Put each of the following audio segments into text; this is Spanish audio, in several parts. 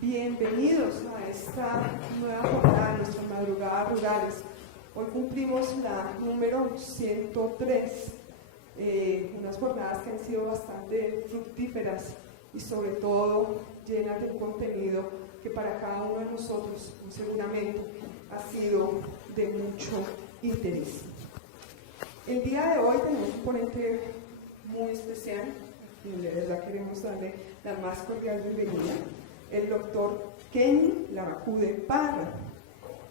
Bienvenidos a esta nueva jornada, nuestras madrugadas rurales. Hoy cumplimos la número 103, unas jornadas que han sido bastante fructíferas y sobre todo llenas de un contenido que para cada uno de nosotros seguramente ha sido de mucho interés. El día de hoy tenemos un ponente muy especial y de verdad queremos darle la más cordial bienvenida, el doctor Kenny Lavacude Parra.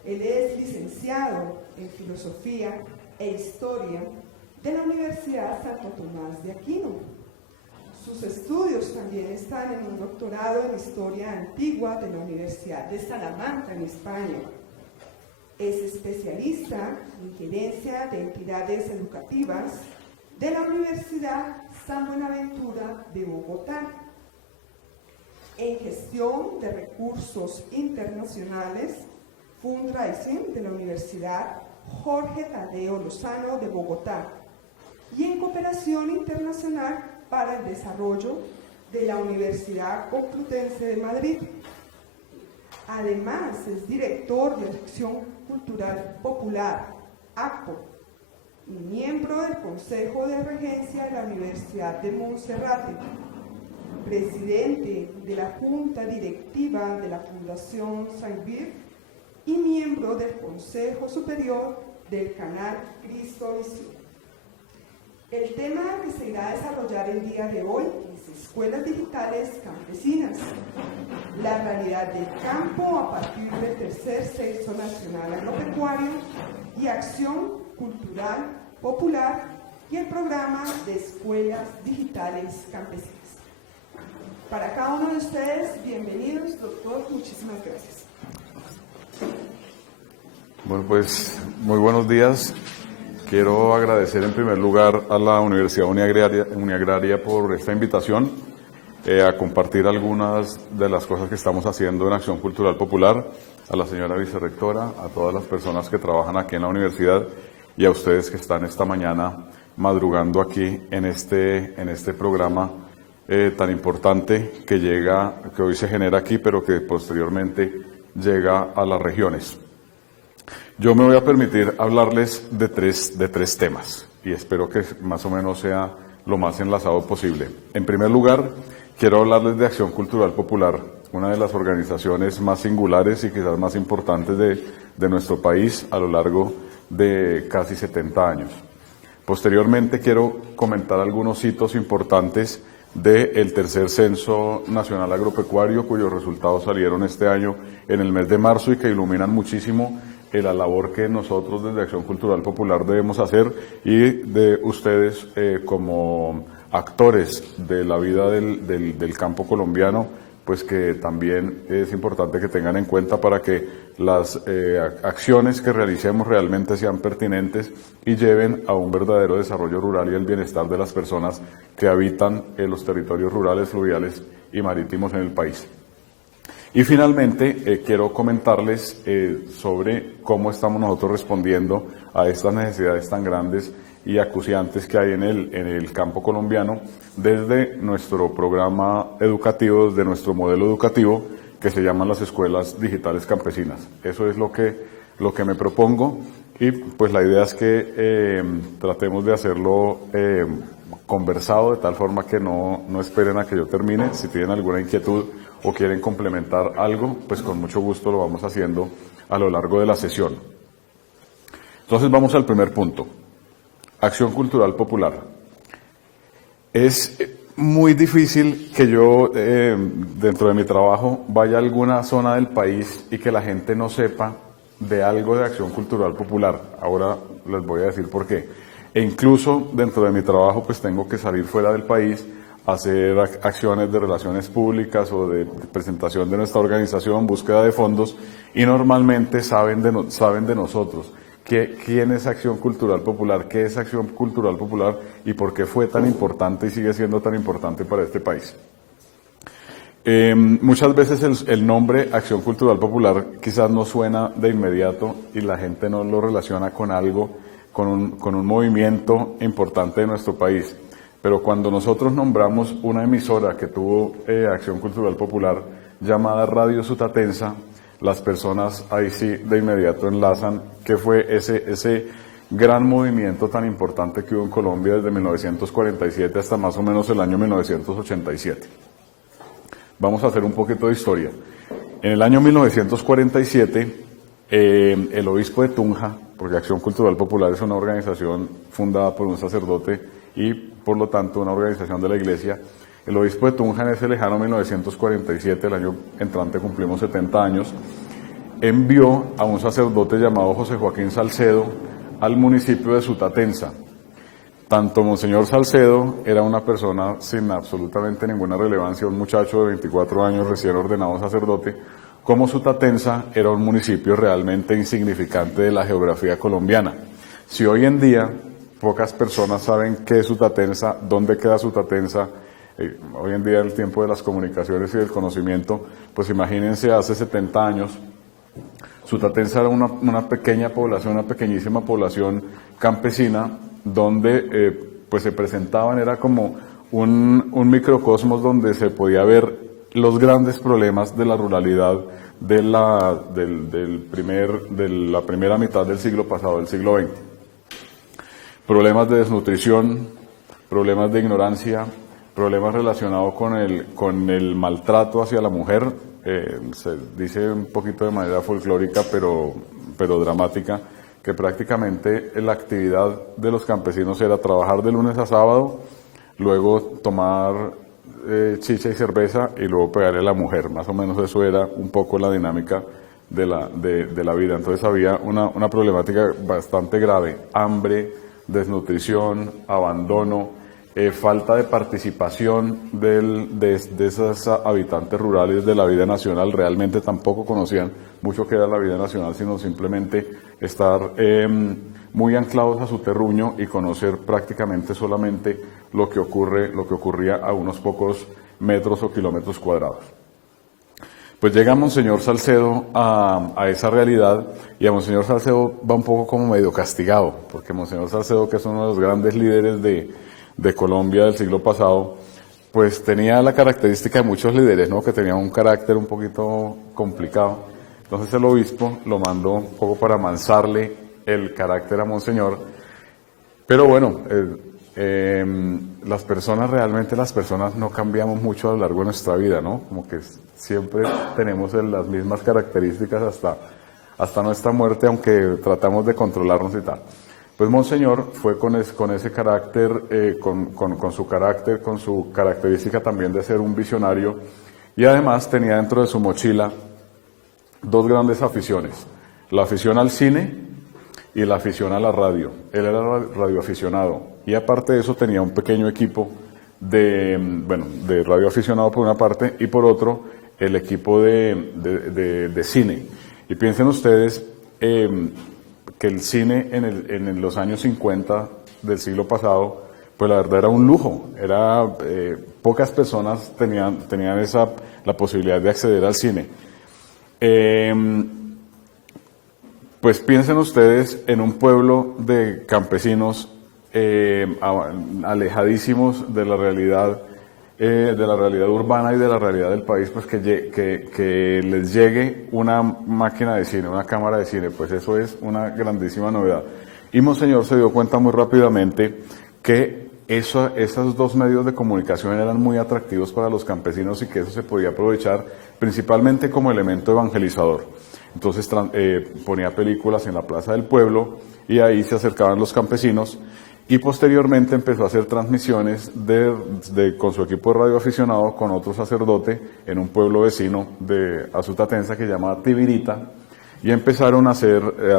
Él es licenciado en Filosofía e Historia de la Universidad Santo Tomás de Aquino. Sus estudios también están en un doctorado en Historia Antigua de la Universidad de Salamanca, en España. Es especialista en gerencia de entidades educativas de la Universidad San Buenaventura de Bogotá, en gestión de recursos internacionales, fundraising de la Universidad Jorge Tadeo Lozano de Bogotá y en cooperación internacional para el desarrollo de la Universidad Complutense de Madrid. Además, es director de Acción Cultural Popular, ACPO, y miembro del Consejo de Regencia de la Universidad de Monserrate, presidente de la Junta Directiva de la Fundación Saint-Vir y miembro del Consejo Superior del Canal Cristo Visión. El tema que se irá a desarrollar el día de hoy es Escuelas Digitales Campesinas, la realidad del campo a partir del tercer Censo Nacional Agropecuario y Acción Cultural Popular y el programa de Escuelas Digitales Campesinas. Para cada uno de ustedes, bienvenidos, doctor, muchísimas gracias. Bueno, pues muy buenos días. Quiero agradecer en primer lugar a la Universidad Uniagraria por esta invitación a compartir algunas de las cosas que estamos haciendo en Acción Cultural Popular, a la señora vicerrectora, a todas las personas que trabajan aquí en la universidad y a ustedes que están esta mañana madrugando aquí en este programa tan importante que hoy se genera aquí, pero que posteriormente llega a las regiones. Yo me voy a permitir hablarles de tres temas y espero que más o menos sea lo más enlazado posible. En primer lugar, quiero hablarles de Acción Cultural Popular, una de las organizaciones más singulares y quizás más importantes de nuestro país a lo largo de casi 70 años. Posteriormente quiero comentar algunos hitos importantes del tercer Censo Nacional Agropecuario, cuyos resultados salieron este año en el mes de marzo y que iluminan muchísimo la labor que nosotros desde Acción Cultural Popular debemos hacer y de ustedes como actores de la vida del campo colombiano, pues que también es importante que tengan en cuenta para que las acciones que realicemos realmente sean pertinentes y lleven a un verdadero desarrollo rural y el bienestar de las personas que habitan en los territorios rurales, fluviales y marítimos en el país. Y finalmente quiero comentarles sobre cómo estamos nosotros respondiendo a estas necesidades tan grandes y acuciantes que hay en el campo colombiano desde nuestro programa educativo, desde nuestro modelo educativo que se llaman las Escuelas Digitales Campesinas. Eso es lo que me propongo y pues la idea es que tratemos de hacerlo conversado de tal forma que no esperen a que yo termine. Si tienen alguna inquietud o quieren complementar algo, pues con mucho gusto lo vamos haciendo a lo largo de la sesión. Entonces vamos al primer punto. Acción Cultural Popular. Es muy difícil que yo, dentro de mi trabajo, vaya a alguna zona del país y que la gente no sepa de algo de Acción Cultural Popular. Ahora les voy a decir por qué. E incluso dentro de mi trabajo, pues tengo que salir fuera del país, hacer acciones de relaciones públicas o de presentación de nuestra organización, búsqueda de fondos, y normalmente saben de nosotros. ¿Quién es Acción Cultural Popular? ¿Qué es Acción Cultural Popular? ¿Y por qué fue tan importante y sigue siendo tan importante para este país? Muchas veces el nombre Acción Cultural Popular quizás no suena de inmediato y la gente no lo relaciona con algo, con un movimiento importante de nuestro país. Pero cuando nosotros nombramos una emisora que tuvo Acción Cultural Popular, llamada Radio Sutatensa, las personas ahí sí de inmediato enlazan qué fue ese gran movimiento tan importante que hubo en Colombia desde 1947 hasta más o menos el año 1987. Vamos a hacer un poquito de historia. En el año 1947, el obispo de Tunja, porque Acción Cultural Popular es una organización fundada por un sacerdote y por lo tanto una organización de la iglesia, el obispo de Tunja en ese lejano 1947, el año entrante cumplimos 70 años, envió a un sacerdote llamado José Joaquín Salcedo al municipio de Sutatensa. Tanto Monseñor Salcedo era una persona sin absolutamente ninguna relevancia, un muchacho de 24 años recién ordenado sacerdote, como Sutatensa era un municipio realmente insignificante de la geografía colombiana. Si hoy en día pocas personas saben qué es Sutatensa, dónde queda Sutatensa, hoy en día en el tiempo de las comunicaciones y del conocimiento, pues imagínense hace 70 años, Sutatensa era una pequeña población, una pequeñísima población campesina, donde pues se presentaban, era como un microcosmos donde se podía ver los grandes problemas de la ruralidad de la primera mitad del siglo pasado, del siglo XX. Problemas de desnutrición, problemas de ignorancia, problemas relacionados con el maltrato hacia la mujer, se dice un poquito de manera folclórica, pero dramática, que prácticamente la actividad de los campesinos era trabajar de lunes a sábado, luego tomar chicha y cerveza y luego pegarle a la mujer. Más o menos eso era un poco la dinámica de la vida. Entonces había una problemática bastante grave: hambre, desnutrición, abandono, falta de participación de esos habitantes rurales de la vida nacional. Realmente tampoco conocían mucho qué era la vida nacional, sino simplemente estar muy anclados a su terruño y conocer prácticamente solamente lo que ocurría a unos pocos metros o kilómetros cuadrados. Pues llega Monseñor Salcedo a esa realidad, y a Monseñor Salcedo va un poco como medio castigado, porque Monseñor Salcedo, que es uno de los grandes líderes de Colombia del siglo pasado, pues tenía la característica de muchos líderes, ¿no? Que tenía un carácter un poquito complicado. Entonces el obispo lo mandó un poco para amansarle el carácter a Monseñor. Pero bueno, las personas no cambiamos mucho a lo largo de nuestra vida, ¿no? Como que siempre tenemos las mismas características hasta nuestra muerte, aunque tratamos de controlarnos y tal. Pues Monseñor fue con ese carácter, con su carácter, con su característica también de ser un visionario, y además tenía dentro de su mochila dos grandes aficiones: la afición al cine y la afición a la radio. Él era radioaficionado, y aparte de eso tenía un pequeño equipo de radioaficionado por una parte, y por otro el equipo de cine. Y piensen ustedes que el cine en los años 50 del siglo pasado, pues la verdad era un lujo. Pocas personas tenían la posibilidad de acceder al cine. Pues piensen ustedes en un pueblo de campesinos alejadísimos de la realidad urbana y de la realidad del país, pues que les llegue una máquina de cine, una cámara de cine, pues eso es una grandísima novedad. Y Monseñor se dio cuenta muy rápidamente que esos dos medios de comunicación eran muy atractivos para los campesinos y que eso se podía aprovechar principalmente como elemento evangelizador. Entonces ponía películas en la plaza del pueblo y ahí se acercaban los campesinos, y posteriormente empezó a hacer transmisiones con su equipo de radioaficionado con otro sacerdote en un pueblo vecino a Sutatensa que se llama Tibirita, y empezaron a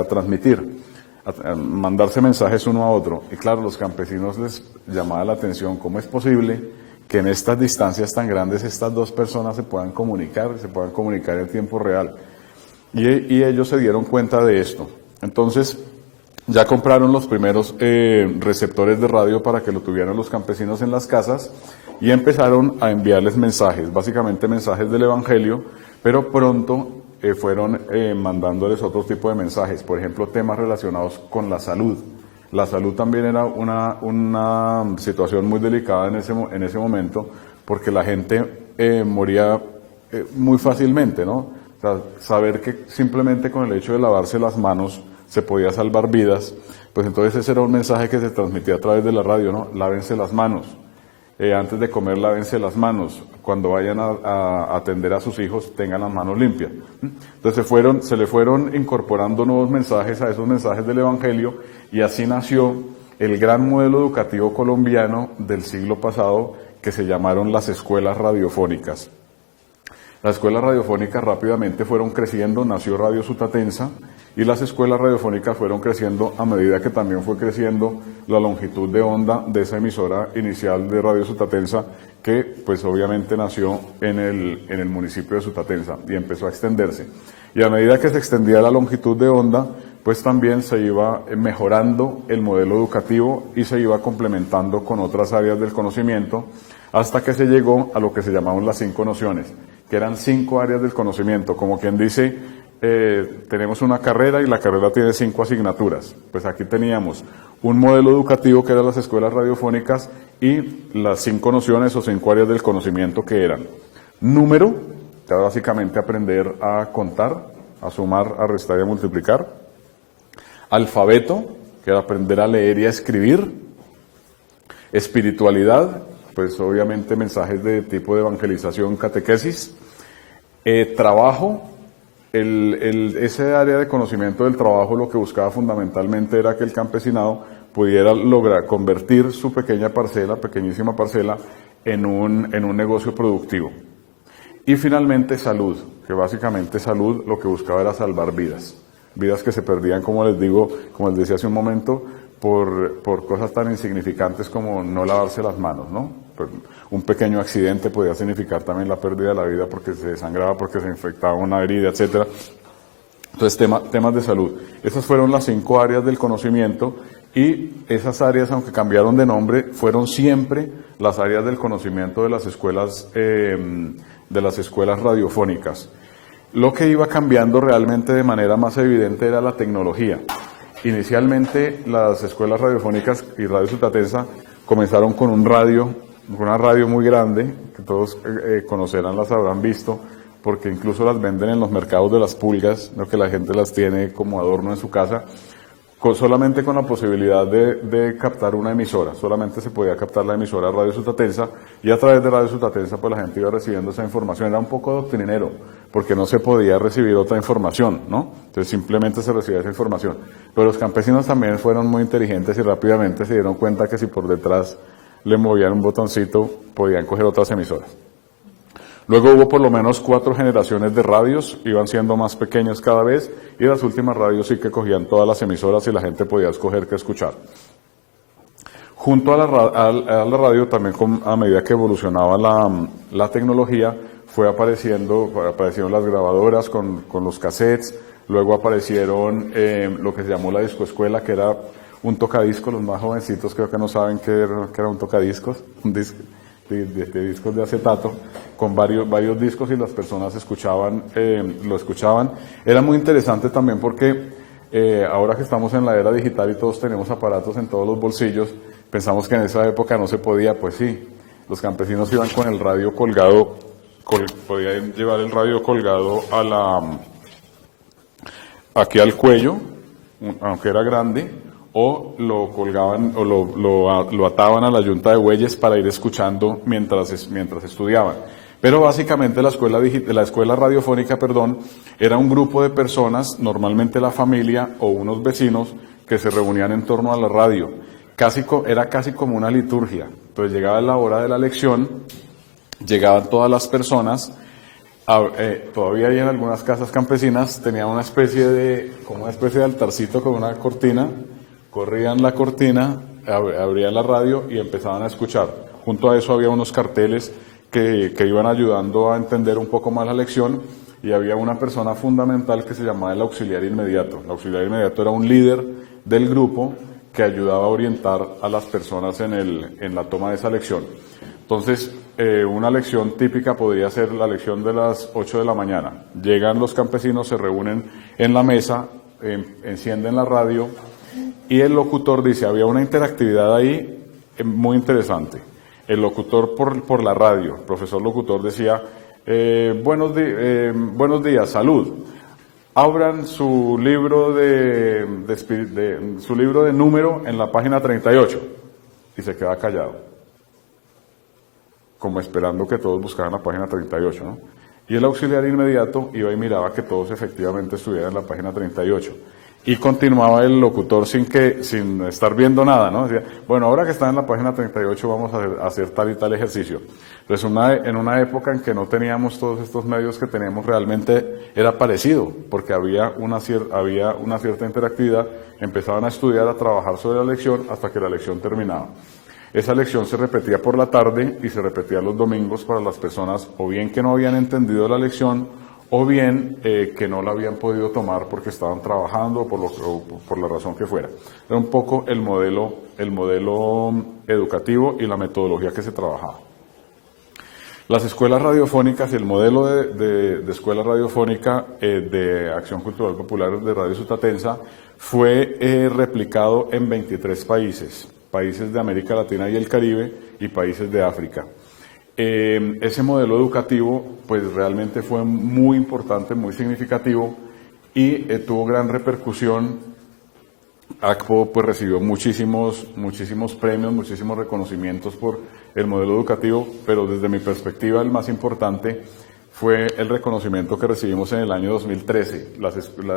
transmitir, a mandarse mensajes uno a otro. Y claro, los campesinos les llamaba la atención cómo es posible que en estas distancias tan grandes estas dos personas se puedan comunicar en tiempo real. Y ellos se dieron cuenta de esto. Entonces ya compraron los primeros receptores de radio para que lo tuvieran los campesinos en las casas, y empezaron a enviarles mensajes, básicamente mensajes del Evangelio, pero pronto fueron mandándoles otro tipo de mensajes, por ejemplo, temas relacionados con la salud. La salud también era una situación muy delicada en ese momento, porque la gente moría muy fácilmente, ¿no? O sea, saber que simplemente con el hecho de lavarse las manos se podía salvar vidas, pues entonces ese era un mensaje que se transmitía a través de la radio, ¿no? Lávense las manos. Antes de comer, lávense las manos. Cuando vayan a atender a sus hijos, tengan las manos limpias. Entonces se le fueron incorporando nuevos mensajes a esos mensajes del Evangelio, y así nació el gran modelo educativo colombiano del siglo pasado, que se llamaron las escuelas radiofónicas. Las escuelas radiofónicas rápidamente fueron creciendo, nació Radio Sutatensa, y las escuelas radiofónicas fueron creciendo a medida que también fue creciendo la longitud de onda de esa emisora inicial de Radio Sutatensa, que pues obviamente nació en el municipio de Sutatensa y empezó a extenderse. Y a medida que se extendía la longitud de onda, pues también se iba mejorando el modelo educativo y se iba complementando con otras áreas del conocimiento, hasta que se llegó a lo que se llamaban las 5 nociones, que eran 5 áreas del conocimiento, como quien dice, tenemos una carrera y la carrera tiene 5 asignaturas. Pues aquí teníamos un modelo educativo que eran las escuelas radiofónicas, y las 5 nociones o 5 áreas del conocimiento, que eran número, que era básicamente aprender a contar, a sumar, a restar y a multiplicar; alfabeto, que era aprender a leer y a escribir; espiritualidad, pues obviamente mensajes de tipo de evangelización, catequesis; trabajo. Ese área de conocimiento del trabajo lo que buscaba fundamentalmente era que el campesinado pudiera lograr convertir su pequeña parcela, pequeñísima parcela, en un negocio productivo. Y finalmente salud, que básicamente salud lo que buscaba era salvar vidas que se perdían, como les digo, como les decía hace un momento, por cosas tan insignificantes como no lavarse las manos, ¿no? Pues un pequeño accidente podía significar también la pérdida de la vida porque se desangraba, porque se infectaba una herida, etcétera. Entonces, temas de salud. Esas fueron las 5 áreas del conocimiento, y esas áreas, aunque cambiaron de nombre, fueron siempre las áreas del conocimiento de las escuelas radiofónicas. Lo que iba cambiando realmente de manera más evidente era la tecnología. Inicialmente las escuelas radiofónicas y Radio Sutatensa comenzaron con una radio muy grande, que todos conocerán, las habrán visto, porque incluso las venden en los mercados de las pulgas, ¿no? Que la gente las tiene como adorno en su casa, solamente con la posibilidad de captar una emisora. Solamente se podía captar la emisora Radio Sutatensa, y a través de Radio Sutatensa pues la gente iba recibiendo esa información. Era un poco doctrinero, porque no se podía recibir otra información, ¿no? Entonces simplemente se recibía esa información. Pero los campesinos también fueron muy inteligentes y rápidamente se dieron cuenta que si por detrás le movían un botoncito, podían coger otras emisoras. Luego hubo por lo menos 4 generaciones de radios, iban siendo más pequeñas cada vez, y las últimas radios sí que cogían todas las emisoras y la gente podía escoger qué escuchar. Junto a la radio, también a medida que evolucionaba la tecnología, aparecieron las grabadoras con los cassettes. Luego aparecieron lo que se llamó la discoescuela, que era un tocadiscos. Los más jovencitos creo que no saben qué era un tocadiscos, de discos de acetato, con varios discos, y las personas lo escuchaban. Era muy interesante también porque ahora que estamos en la era digital y todos tenemos aparatos en todos los bolsillos, pensamos que en esa época no se podía. Pues sí, los campesinos iban con el radio colgado, podían llevar el radio colgado aquí al cuello, aunque era grande, o lo colgaban o lo ataban a la yunta de bueyes para ir escuchando mientras estudiaban. Pero básicamente la escuela radiofónica, era un grupo de personas, normalmente la familia o unos vecinos, que se reunían en torno a la radio. Era casi como una liturgia. Entonces llegaba la hora de la lección, llegaban todas las personas. Todavía hay en algunas casas campesinas, tenían una especie de altarcito con una cortina. Corrían la cortina, abrían la radio y empezaban a escuchar. Junto a eso había unos carteles que iban ayudando a entender un poco más la lección, y había una persona fundamental que se llamaba el auxiliar inmediato. El auxiliar inmediato era un líder del grupo que ayudaba a orientar a las personas en la toma de esa lección. Entonces, una lección típica podría ser la lección de las 8 de la mañana. Llegan los campesinos, se reúnen en la mesa, encienden la radio, y el locutor dice, había una interactividad ahí muy interesante. El locutor por la radio, el profesor locutor decía, Buenos días, salud. Abran su libro su libro de número en la página 38 y se queda callado, como esperando que todos buscaran la página 38, ¿no? Y el auxiliar inmediato iba y miraba que todos efectivamente estuvieran en la página 38. Y continuaba el locutor sin estar viendo nada, ¿no? Decía, bueno, ahora que están en la página 38 vamos a hacer tal y tal ejercicio. Entonces, en una época en que no teníamos todos estos medios que teníamos, realmente era parecido, porque había una cierta interactividad, empezaban a estudiar, a trabajar sobre la lección hasta que la lección terminaba. Esa lección se repetía por la tarde y se repetía los domingos para las personas o bien que no habían entendido la lección o bien que no la habían podido tomar porque estaban trabajando o por la razón que fuera. Era un poco el modelo educativo y la metodología que se trabajaba. Las escuelas radiofónicas y el modelo de escuela radiofónica de Acción Cultural Popular de Radio Sutatensa fue replicado en 23 países de América Latina y el Caribe y países de África. Ese modelo educativo pues realmente fue muy importante, muy significativo y tuvo gran repercusión. ACPO pues recibió muchísimos premios, muchísimos reconocimientos por el modelo educativo, pero desde mi perspectiva el más importante fue el reconocimiento que recibimos en el año 2013. La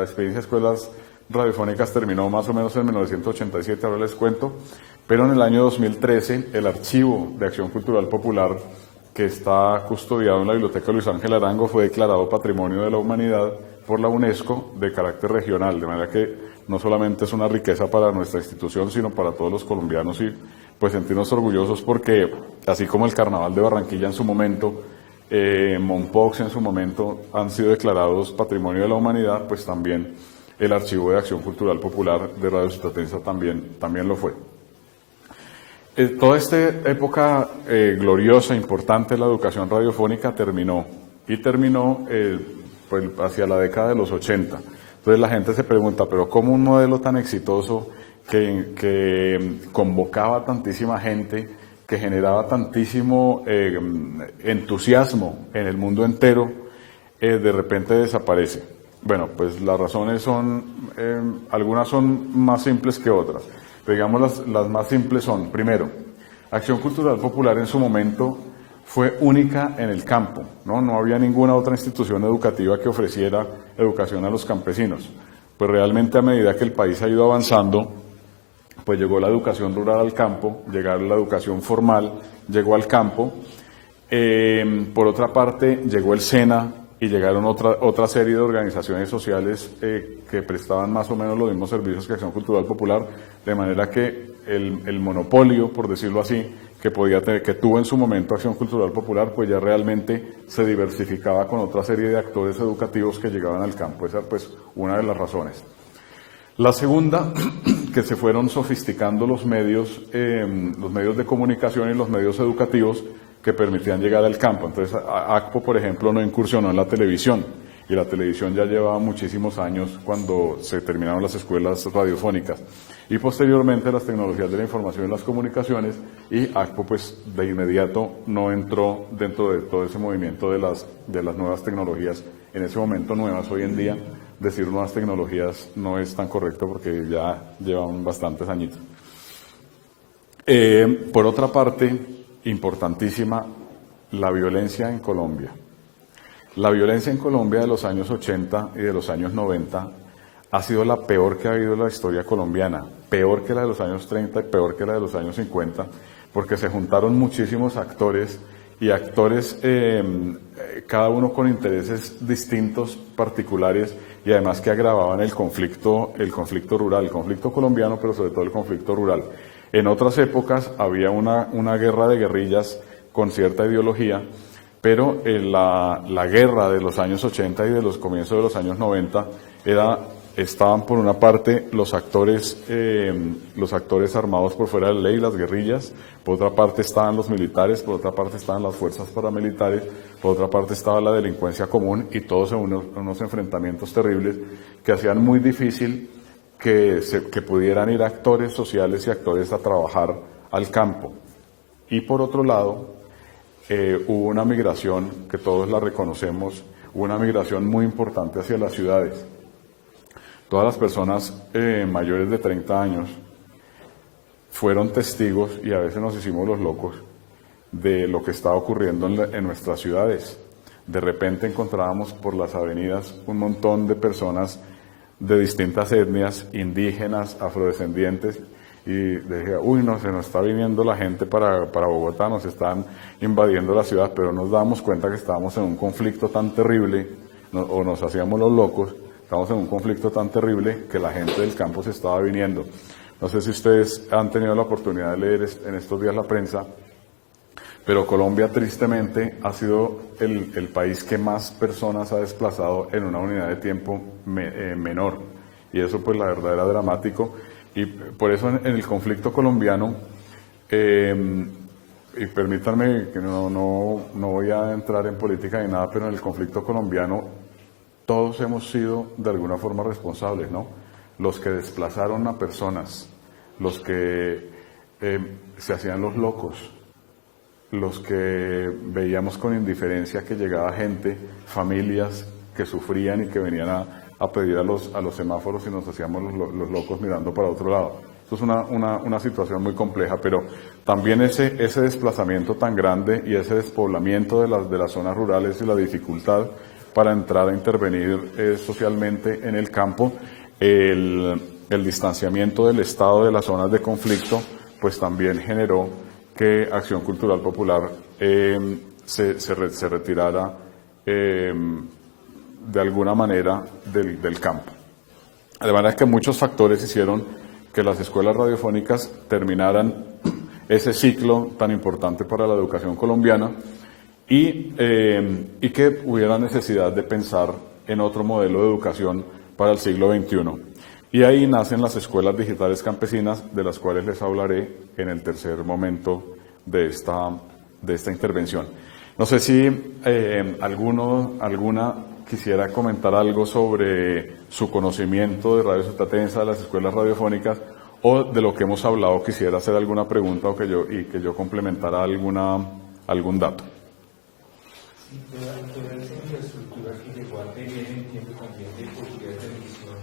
experiencia de escuelas radiofónicas terminó más o menos en 1987, ahora les cuento, pero en el año 2013 el archivo de Acción Cultural Popular, que está custodiado en la Biblioteca Luis Ángel Arango, fue declarado Patrimonio de la Humanidad por la UNESCO de carácter regional, de manera que no solamente es una riqueza para nuestra institución, sino para todos los colombianos y pues sentirnos orgullosos porque así como el Carnaval de Barranquilla en su momento, Mompox en su momento han sido declarados Patrimonio de la Humanidad, pues también el Archivo de Acción Cultural Popular de Radio Sutatensa también lo fue. Toda esta época gloriosa, importante de la educación radiofónica terminó pues, hacia la década de los 80. Entonces la gente se pregunta, pero ¿cómo un modelo tan exitoso que convocaba tantísima gente, que generaba tantísimo entusiasmo en el mundo entero, de repente desaparece? Bueno, pues las razones algunas son más simples que otras. Pero digamos las más simples son, primero, Acción Cultural Popular en su momento fue única en el campo, ¿no? No había ninguna otra institución educativa que ofreciera educación a los campesinos. Pues realmente a medida que el país ha ido avanzando, pues llegó la educación rural al campo, llegó la educación formal, llegó al campo. Por otra parte, llegó el SENA y llegaron otra serie de organizaciones sociales que prestaban más o menos los mismos servicios que Acción Cultural Popular, de manera que el monopolio, por decirlo así, que tuvo en su momento Acción Cultural Popular, pues ya realmente se diversificaba con otra serie de actores educativos que llegaban al campo. Esa pues una de las razones. La segunda, que se fueron sofisticando los medios de comunicación y los medios educativos que permitían llegar al campo. Entonces, ACPO, por ejemplo, no incursionó en la televisión, y la televisión ya llevaba muchísimos años cuando se terminaron las escuelas radiofónicas. Y posteriormente las tecnologías de la información y las comunicaciones, y ACPO pues de inmediato no entró dentro de todo ese movimiento de las nuevas tecnologías, en ese momento nuevas. Hoy en día decir nuevas tecnologías no es tan correcto porque ya llevan bastantes añitos. Por otra parte, importantísima, la violencia en Colombia. La violencia en Colombia de los años 80 y de los años 90 ha sido la peor que ha habido en la historia colombiana, peor que la de los años 30 y peor que la de los años 50, porque se juntaron muchísimos actores y actores, cada uno con intereses distintos, particulares, y además que agravaban el conflicto rural, el conflicto colombiano, pero sobre todo el conflicto rural. En otras épocas había una guerra de guerrillas con cierta ideología, pero la guerra de los años 80 y de los comienzos de los años 90 estaban por una parte los actores armados por fuera de la ley, las guerrillas, por otra parte estaban los militares, por otra parte estaban las fuerzas paramilitares, por otra parte estaba la delincuencia común, y todos en unos enfrentamientos terribles que hacían muy difícil que pudieran ir actores sociales y actores a trabajar al campo. Y por otro lado, hubo una migración, que todos la reconocemos, hubo una migración muy importante hacia las ciudades. Todas las personas mayores de 30 años fueron testigos, y a veces nos hicimos los locos, de lo que estaba ocurriendo en nuestras ciudades. De repente encontrábamos por las avenidas un montón de personas de distintas etnias, indígenas, afrodescendientes, y decía, uy, no, se nos está viniendo la gente para Bogotá, nos están invadiendo la ciudad, pero nos dábamos cuenta que estábamos en un conflicto tan terrible, o nos hacíamos los locos, estábamos en un conflicto tan terrible que la gente del campo se estaba viniendo. No sé si ustedes han tenido la oportunidad de leer en estos días la prensa, pero Colombia tristemente ha sido el país que más personas ha desplazado en una unidad de tiempo menor, y eso pues la verdad era dramático, y por eso en el conflicto colombiano, y permítanme que no voy a entrar en política ni nada, pero en el conflicto colombiano todos hemos sido de alguna forma responsables, ¿no? Los que desplazaron a personas, los que se hacían los locos, los que veíamos con indiferencia que llegaba gente, familias que sufrían y que venían a pedir a los semáforos, y nos hacíamos los locos mirando para otro lado. Esto es una situación muy compleja, pero también ese desplazamiento tan grande y ese despoblamiento de las zonas rurales y la dificultad para entrar a intervenir socialmente en el campo, el distanciamiento del Estado de las zonas de conflicto, pues también generó que Acción Cultural Popular se retirara de alguna manera del campo. De manera que muchos factores hicieron que las escuelas radiofónicas terminaran ese ciclo tan importante para la educación colombiana, y que hubiera necesidad de pensar en otro modelo de educación para el siglo XXI. Y ahí nacen las escuelas digitales campesinas, de las cuales les hablaré en el tercer momento de esta intervención. No sé si alguna quisiera comentar algo sobre su conocimiento de Radio Sutatensa, de las escuelas radiofónicas, o de lo que hemos hablado, quisiera hacer alguna pregunta que yo complementara algún dato. Sí, toda esa infraestructura que llegó a tener en tiempo también de Portugués de Televisión.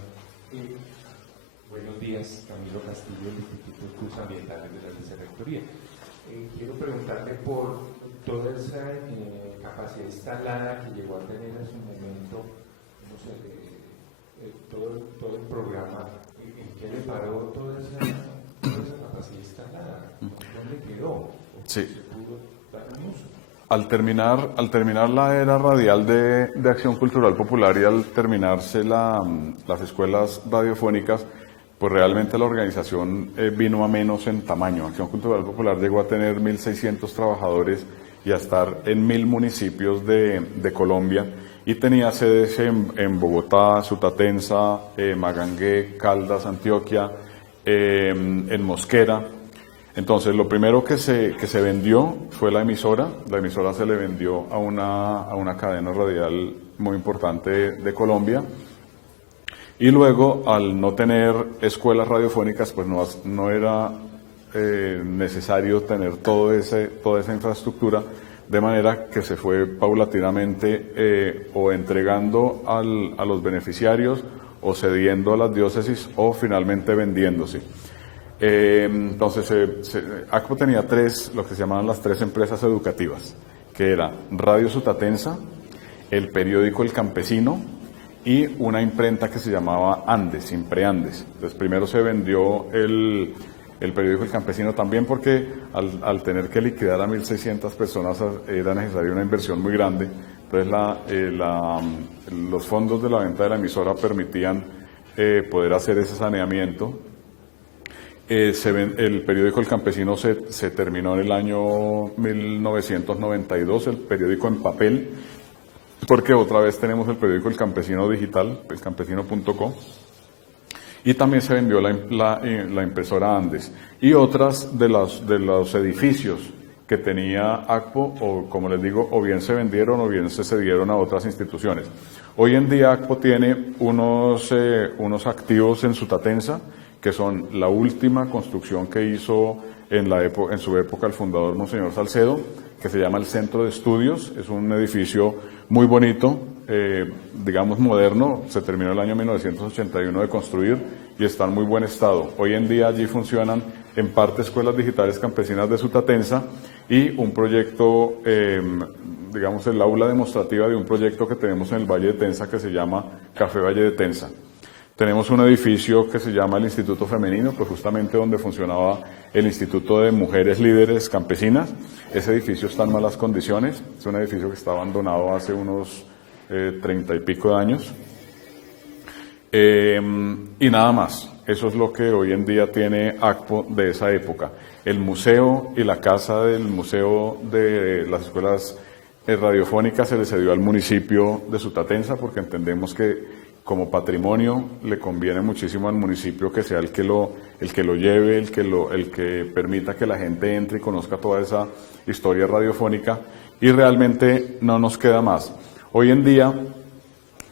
Buenos días, Camilo Castillo, del Instituto de Cursos Ambientales de la Vicerrectoría. Quiero preguntarle por toda esa capacidad instalada que llegó a tener en su momento, no sé, todo el programa, ¿en qué le paró toda esa capacidad instalada? ¿Dónde quedó? Sí. ¿Se pudo dar un uso? Al terminar la era radial de Acción Cultural Popular y al terminarse las escuelas radiofónicas, pues realmente la organización vino a menos en tamaño. Acción Cultural Popular llegó a tener 1.600 trabajadores y a estar en 1.000 municipios de Colombia, y tenía sedes en Bogotá, Sutatensa, Magangué, Caldas, Antioquia, en Mosquera. Entonces, lo primero que se vendió fue la emisora. La emisora se le vendió a una cadena radial muy importante de Colombia. Y luego, al no tener escuelas radiofónicas, pues no era necesario tener toda esa infraestructura, de manera que se fue paulatinamente o entregando a los beneficiarios, o cediendo a las diócesis, o finalmente vendiéndose. Entonces, ACPO tenía lo que se llamaban las 3 empresas educativas, que era Radio Sutatensa, el periódico El Campesino y una imprenta que se llamaba Andes, Impreandes. Entonces, primero se vendió el periódico El Campesino, también porque al tener que liquidar a 1.600 personas era necesaria una inversión muy grande. Entonces, los fondos de la venta de la emisora permitían poder hacer ese saneamiento. El periódico El Campesino se terminó en el año 1992, el periódico en papel, porque otra vez tenemos el periódico El Campesino digital, elcampesino.co, y también se vendió la impresora Andes, y otras de los edificios que tenía ACPO, o como les digo, o bien se vendieron o bien se cedieron a otras instituciones. Hoy en día ACPO tiene unos activos en Sutatensa, que son la última construcción que hizo en su época el fundador Monseñor Salcedo, que se llama el Centro de Estudios. Es un edificio muy bonito, digamos moderno, se terminó el año 1981 de construir y está en muy buen estado. Hoy en día allí funcionan en parte escuelas digitales campesinas de Sutatensa y un proyecto, digamos el aula demostrativa de un proyecto que tenemos en el Valle de Tensa que se llama Café Valle de Tensa. Tenemos un edificio que se llama el Instituto Femenino, pues justamente donde funcionaba el Instituto de Mujeres Líderes Campesinas. Ese edificio está en malas condiciones, es un edificio que está abandonado hace unos 30 y pico de años. Y nada más, eso es lo que hoy en día tiene ACPO de esa época. El museo y la casa del museo de las escuelas radiofónicas se le cedió al municipio de Sutatensa porque entendemos que como patrimonio le conviene muchísimo al municipio que sea el que lo lleve, el que permita que la gente entre y conozca toda esa historia radiofónica, y realmente no nos queda más. Hoy en día,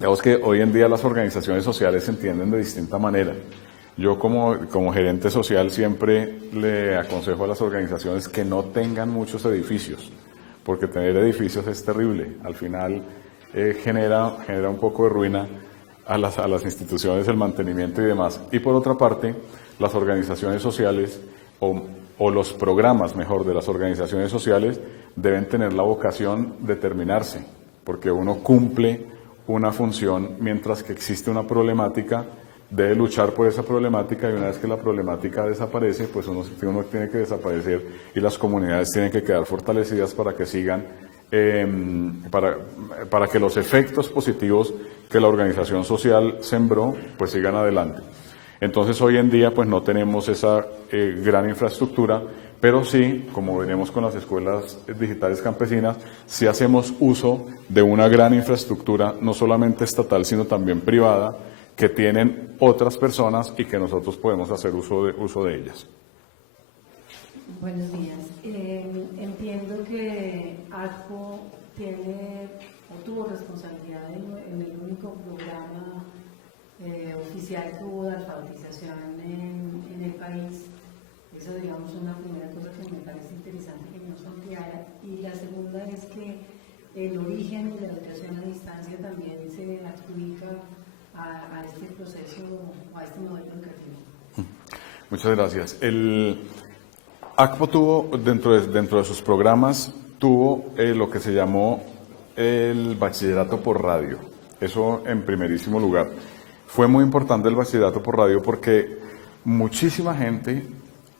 digamos que hoy en día las organizaciones sociales se entienden de distinta manera. Yo como gerente social siempre le aconsejo a las organizaciones que no tengan muchos edificios, porque tener edificios es terrible. Al final genera un poco de ruina a las instituciones, el mantenimiento y demás. Y por otra parte, las organizaciones sociales o los programas, mejor, de las organizaciones sociales deben tener la vocación de terminarse, porque uno cumple una función mientras que existe una problemática, debe luchar por esa problemática y una vez que la problemática desaparece, pues uno tiene que desaparecer y las comunidades tienen que quedar fortalecidas para que sigan, para que los efectos positivos que la organización social sembró, pues sigan adelante. Entonces hoy en día pues no tenemos esa gran infraestructura, pero sí, como veremos con las escuelas digitales campesinas, sí hacemos uso de una gran infraestructura, no solamente estatal, sino también privada, que tienen otras personas y que nosotros podemos hacer uso de ellas. Buenos días. Entiendo que ACPO tiene o tuvo responsabilidad en el único programa oficial que hubo de alfabetización en el país. Eso, digamos, es una primera cosa que me parece interesante que nos ampliara. Y la segunda es que el origen de la educación a distancia también se adjudica a este proceso, a este modelo educativo. Muchas gracias. El ACPO tuvo, dentro de sus programas, tuvo lo que se llamó el bachillerato por radio. Eso en primerísimo lugar. Fue muy importante el bachillerato por radio porque muchísima gente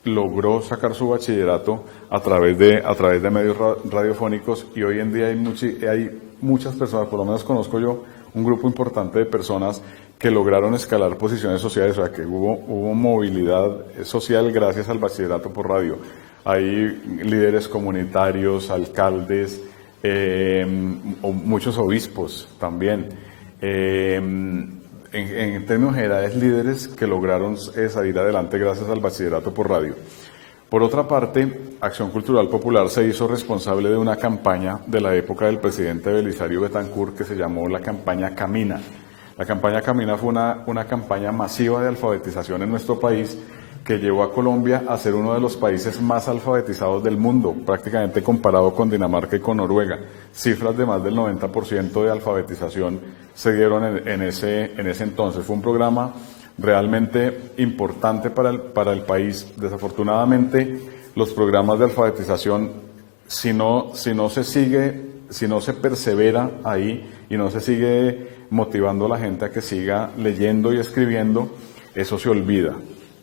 logró sacar su bachillerato a través de medios radiofónicos, y hoy en día hay muchas personas, por lo menos conozco yo, un grupo importante de personas que lograron escalar posiciones sociales, o sea que hubo movilidad social gracias al bachillerato por radio. Hay líderes comunitarios, alcaldes, muchos obispos también. En términos generales, líderes que lograron salir adelante gracias al bachillerato por radio. Por otra parte, Acción Cultural Popular se hizo responsable de una campaña de la época del presidente Belisario Betancur que se llamó la campaña Camina. La campaña Camina fue una campaña masiva de alfabetización en nuestro país que llevó a Colombia a ser uno de los países más alfabetizados del mundo, prácticamente comparado con Dinamarca y con Noruega. Cifras de más del 90% de alfabetización se dieron en ese entonces. Fue un programa realmente importante para el país. Desafortunadamente, los programas de alfabetización, si no se persevera ahí y no se sigue motivando a la gente a que siga leyendo y escribiendo, eso se olvida.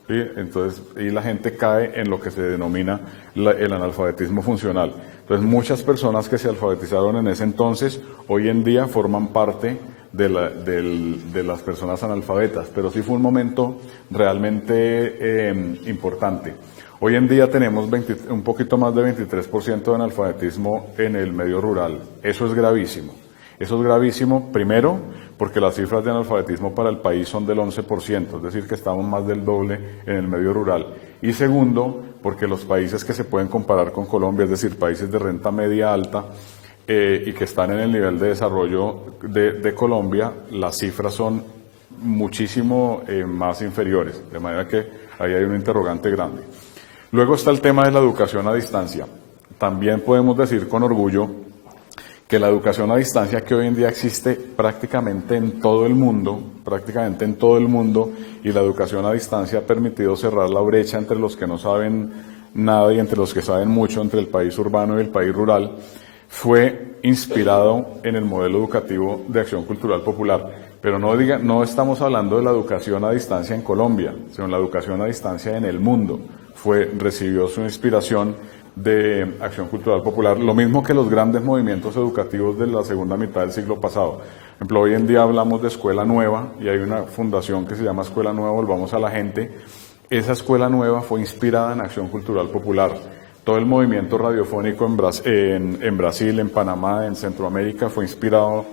¿Sí? Entonces, y la gente cae en lo que se denomina el analfabetismo funcional. Entonces, muchas personas que se alfabetizaron en ese entonces, hoy en día forman parte de las personas analfabetas, pero sí fue un momento realmente importante. Hoy en día tenemos un poquito más de 23% de analfabetismo en el medio rural. Eso es gravísimo. Eso es gravísimo, primero, porque las cifras de analfabetismo para el país son del 11%, es decir, que estamos más del doble en el medio rural. Y segundo, porque los países que se pueden comparar con Colombia, es decir, países de renta media alta y que están en el nivel de desarrollo de Colombia, las cifras son muchísimo más inferiores, de manera que ahí hay un interrogante grande. Luego está el tema de la educación a distancia. También podemos decir con orgullo que la educación a distancia que hoy en día existe prácticamente en todo el mundo, y la educación a distancia ha permitido cerrar la brecha entre los que no saben nada y entre los que saben mucho, entre el país urbano y el país rural, fue inspirado en el modelo educativo de Acción Cultural Popular. Pero no estamos hablando de la educación a distancia en Colombia, sino la educación a distancia en el mundo. Recibió su inspiración de Acción Cultural Popular, lo mismo que los grandes movimientos educativos de la segunda mitad del siglo pasado. Por ejemplo, hoy en día hablamos de Escuela Nueva y hay una fundación que se llama Escuela Nueva, Volvamos a la Gente. Esa Escuela Nueva fue inspirada en Acción Cultural Popular. Todo el movimiento radiofónico en Brasil, en Panamá, en Centroamérica fue inspirado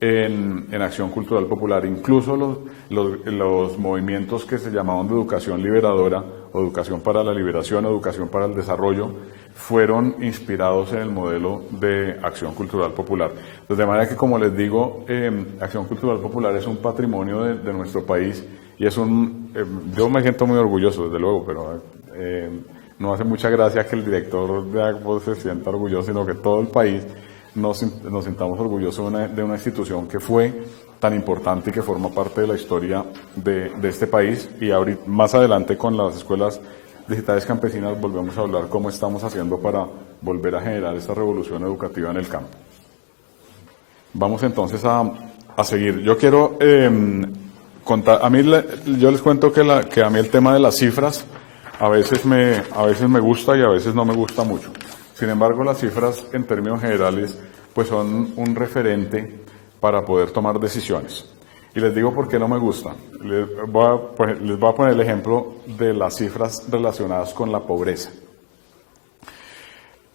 en Acción Cultural Popular. Incluso los movimientos que se llamaban de educación liberadora, o educación para la liberación, educación para el desarrollo, fueron inspirados en el modelo de Acción Cultural Popular. De manera que, como les digo, Acción Cultural Popular es un patrimonio de nuestro país y yo me siento muy orgulloso, desde luego, pero no hace mucha gracia que el director de ACPO se sienta orgulloso, sino que todo el país nos sintamos orgullosos de una institución que fue tan importante y que forma parte de la historia de este país. Y ahorita, más adelante, con las escuelas digitales campesinas, volvemos a hablar cómo estamos haciendo para volver a generar esta revolución educativa en el campo. Vamos entonces a seguir. Yo quiero contar, yo les cuento que a mí el tema de las cifras a veces me gusta y a veces no me gusta mucho. Sin embargo, las cifras en términos generales pues son un referente para poder tomar decisiones. Y les digo por qué no me gusta. Les voy a poner el ejemplo de las cifras relacionadas con la pobreza.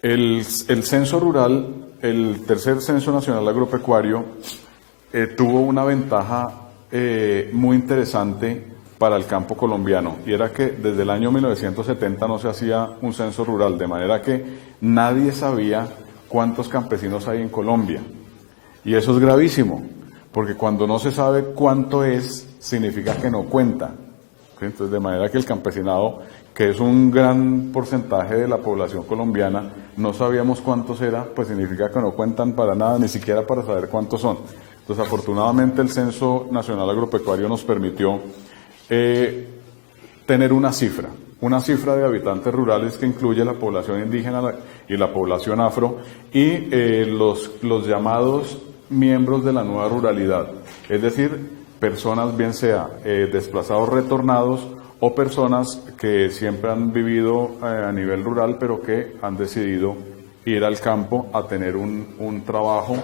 El censo rural, el tercer censo nacional agropecuario, tuvo una ventaja muy interesante para el campo colombiano, y era que desde el año 1970 no se hacía un censo rural, de manera que nadie sabía cuántos campesinos hay en Colombia. Y eso es gravísimo, porque cuando no se sabe cuánto es, significa que no cuenta. ¿Sí? Entonces, de manera que el campesinado, que es un gran porcentaje de la población colombiana, no sabíamos cuántos era, pues significa que no cuentan para nada, ni siquiera para saber cuántos son. Entonces, afortunadamente, el Censo Nacional Agropecuario nos permitió tener una cifra de habitantes rurales que incluye la población indígena y la población afro y los llamados miembros de la nueva ruralidad, es decir, personas bien sea desplazados retornados o personas que siempre han vivido a nivel rural pero que han decidido ir al campo a tener un trabajo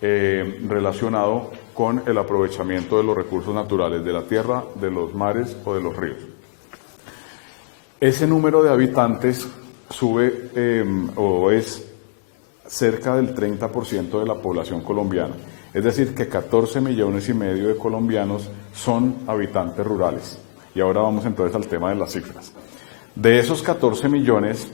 relacionado con el aprovechamiento de los recursos naturales, de la tierra, de los mares o de los ríos. Ese número de habitantes sube o es cerca del 30% de la población colombiana. Es decir, que 14,5 millones de colombianos son habitantes rurales. Y ahora vamos entonces al tema de las cifras. De esos 14 millones,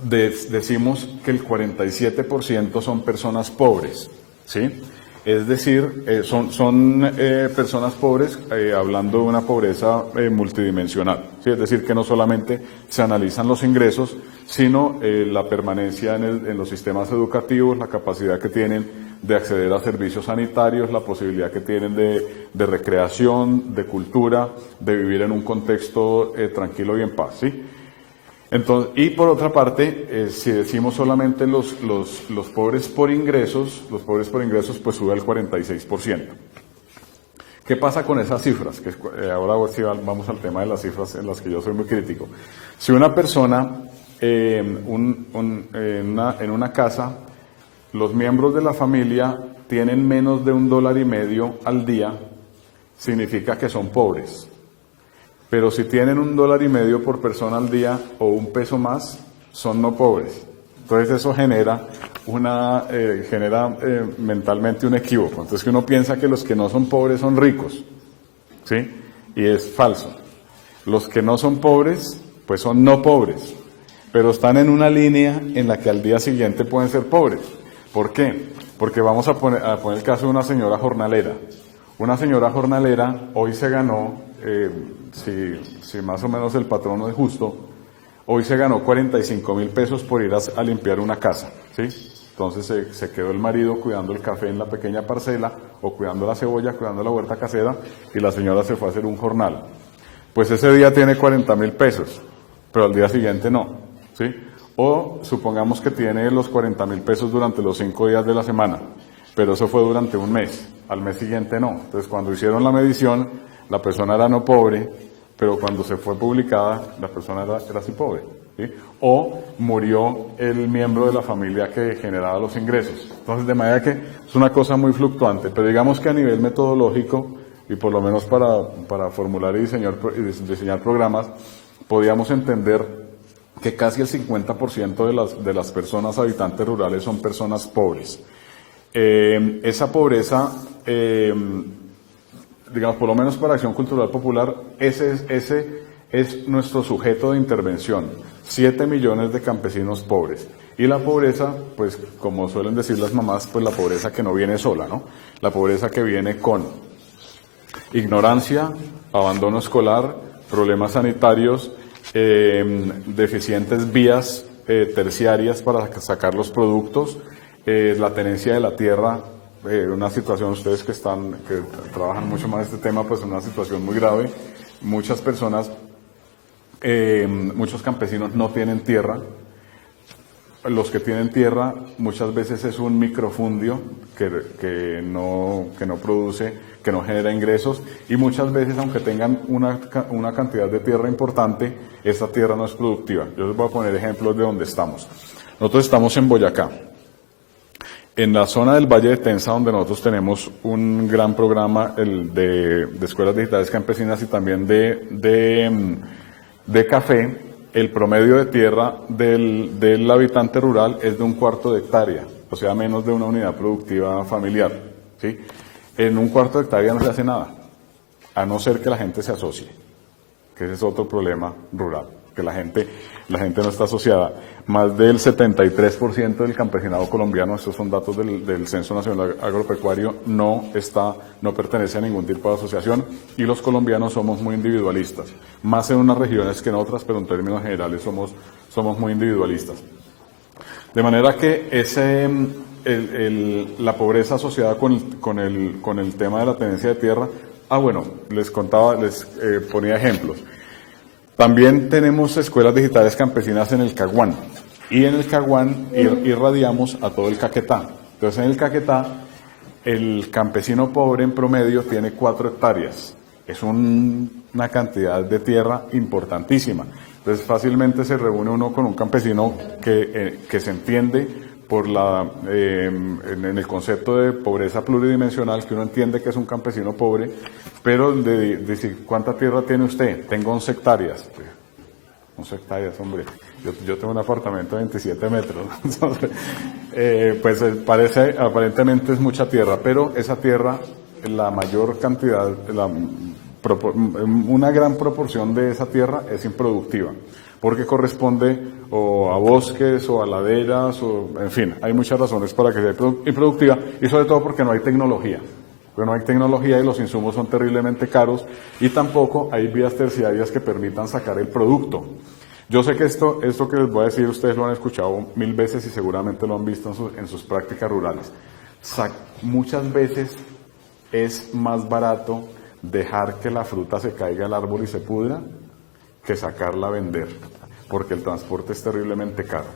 decimos que el 47% son personas pobres, ¿sí? Es decir, son personas pobres, hablando de una pobreza multidimensional, ¿sí? Es decir, que no solamente se analizan los ingresos, sino la permanencia en los sistemas educativos, la capacidad que tienen de acceder a servicios sanitarios, la posibilidad que tienen de recreación, de cultura, de vivir en un contexto tranquilo y en paz, ¿sí? Entonces, y por otra parte, si decimos solamente los pobres por ingresos, pues sube al 46%. ¿Qué pasa con esas cifras? Ahora vamos al tema de las cifras en las que yo soy muy crítico. Si una persona en una casa, los miembros de la familia tienen menos de $1.50 al día, significa que son pobres. Pero si tienen $1.50 por persona al día o $1 más, son no pobres. Entonces eso genera mentalmente un equívoco. Entonces que uno piensa que los que no son pobres son ricos, ¿sí? Y es falso. Los que no son pobres, pues son no pobres, pero están en una línea en la que al día siguiente pueden ser pobres. ¿Por qué? Porque vamos a poner el caso de una señora jornalera. Una señora jornalera hoy se ganó, si más o menos el patrono es justo, hoy se ganó 45.000 pesos por ir a limpiar una casa, ¿sí? Entonces se quedó el marido cuidando el café en la pequeña parcela, o cuidando la cebolla, cuidando la huerta casera, y la señora se fue a hacer un jornal. Pues ese día tiene 40.000 pesos, pero al día siguiente no, ¿sí? O supongamos que tiene los 40.000 pesos durante los 5 días de la semana, pero eso fue durante un mes, al mes siguiente no. Entonces cuando hicieron la medición, la persona era no pobre, pero cuando se fue publicada, la persona era sí pobre, ¿sí? O murió el miembro de la familia que generaba los ingresos. Entonces, de manera que es una cosa muy fluctuante, pero digamos que a nivel metodológico, y por lo menos para formular y diseñar programas, podíamos entender que casi el 50% de las personas habitantes rurales son personas pobres. Esa pobreza, digamos, por lo menos para Acción Cultural Popular, ese es nuestro sujeto de intervención, 7 millones de campesinos pobres. Y la pobreza, pues como suelen decir las mamás, pues la pobreza que no viene sola, ¿no? La pobreza que viene con ignorancia, abandono escolar, problemas sanitarios, deficientes vías terciarias para sacar los productos, la tenencia de la tierra, una situación, ustedes que trabajan mucho más este tema, pues una situación muy grave. Muchas personas, muchos campesinos no tienen tierra. Los que tienen tierra muchas veces es un microfundio que no produce, que no genera ingresos, y muchas veces, aunque tengan una cantidad de tierra importante, esta tierra no es productiva. Yo les voy a poner ejemplos de dónde estamos. Nosotros estamos en Boyacá, en la zona del Valle de Tensa, donde nosotros tenemos un gran programa de escuelas digitales campesinas y también de café. El promedio de tierra del habitante rural es de 1/4 de hectárea, o sea, menos de una unidad productiva familiar, ¿sí? En 1/4 de hectárea no se hace nada, a no ser que la gente se asocie, que ese es otro problema rural, que la gente no está asociada. Más del 73% del campesinado colombiano, estos son datos del Censo Nacional Agropecuario, no pertenece a ningún tipo de asociación, y los colombianos somos muy individualistas, más en unas regiones que en otras, pero en términos generales somos muy individualistas. De manera que la pobreza asociada con el tema de la tenencia de tierra, les ponía ejemplos. También tenemos escuelas digitales campesinas en el Caguán, y en el Caguán irradiamos a todo el Caquetá. Entonces en el Caquetá el campesino pobre en promedio tiene 4 hectáreas. Es una cantidad de tierra importantísima. Entonces fácilmente se reúne uno con un campesino que se entiende en el concepto de pobreza pluridimensional, que uno entiende que es un campesino pobre, pero de decir, ¿cuánta tierra tiene usted? Tengo 11 hectáreas. 11 hectáreas, hombre. Yo tengo un apartamento de 27 metros. Entonces, pues aparentemente es mucha tierra, pero esa tierra, la mayor cantidad, una gran proporción de esa tierra es improductiva, porque corresponde o a bosques o a laderas, en fin, hay muchas razones para que sea improductiva, y sobre todo porque no hay tecnología. Porque no hay tecnología y los insumos son terriblemente caros, y tampoco hay vías terciarias que permitan sacar el producto. Yo sé que esto que les voy a decir, ustedes lo han escuchado 1000 veces y seguramente lo han visto en sus prácticas rurales. Muchas veces es más barato dejar que la fruta se caiga al árbol y se pudra que sacarla a vender, porque el transporte es terriblemente caro,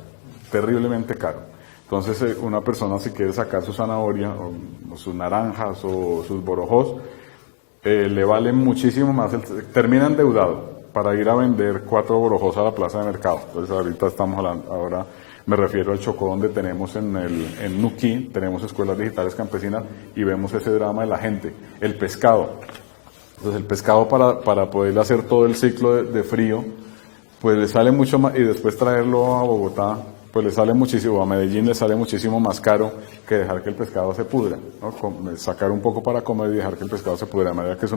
terriblemente caro. Entonces una persona, si quiere sacar su zanahoria o sus naranjas o sus borojós, le vale muchísimo más, termina endeudado para ir a vender 4 borojós a la plaza de mercado. Entonces ahorita estamos hablando, ahora me refiero al Chocó, donde tenemos en Nuquí, tenemos escuelas digitales campesinas, y vemos ese drama de la gente. El pescado. Entonces el pescado, para poder hacer todo el ciclo de frío, pues le sale mucho más, y después traerlo a Bogotá, pues le sale muchísimo, a Medellín le sale muchísimo más caro que dejar que el pescado se pudra, ¿no? Sacar un poco para comer y dejar que el pescado se pudra. De manera que es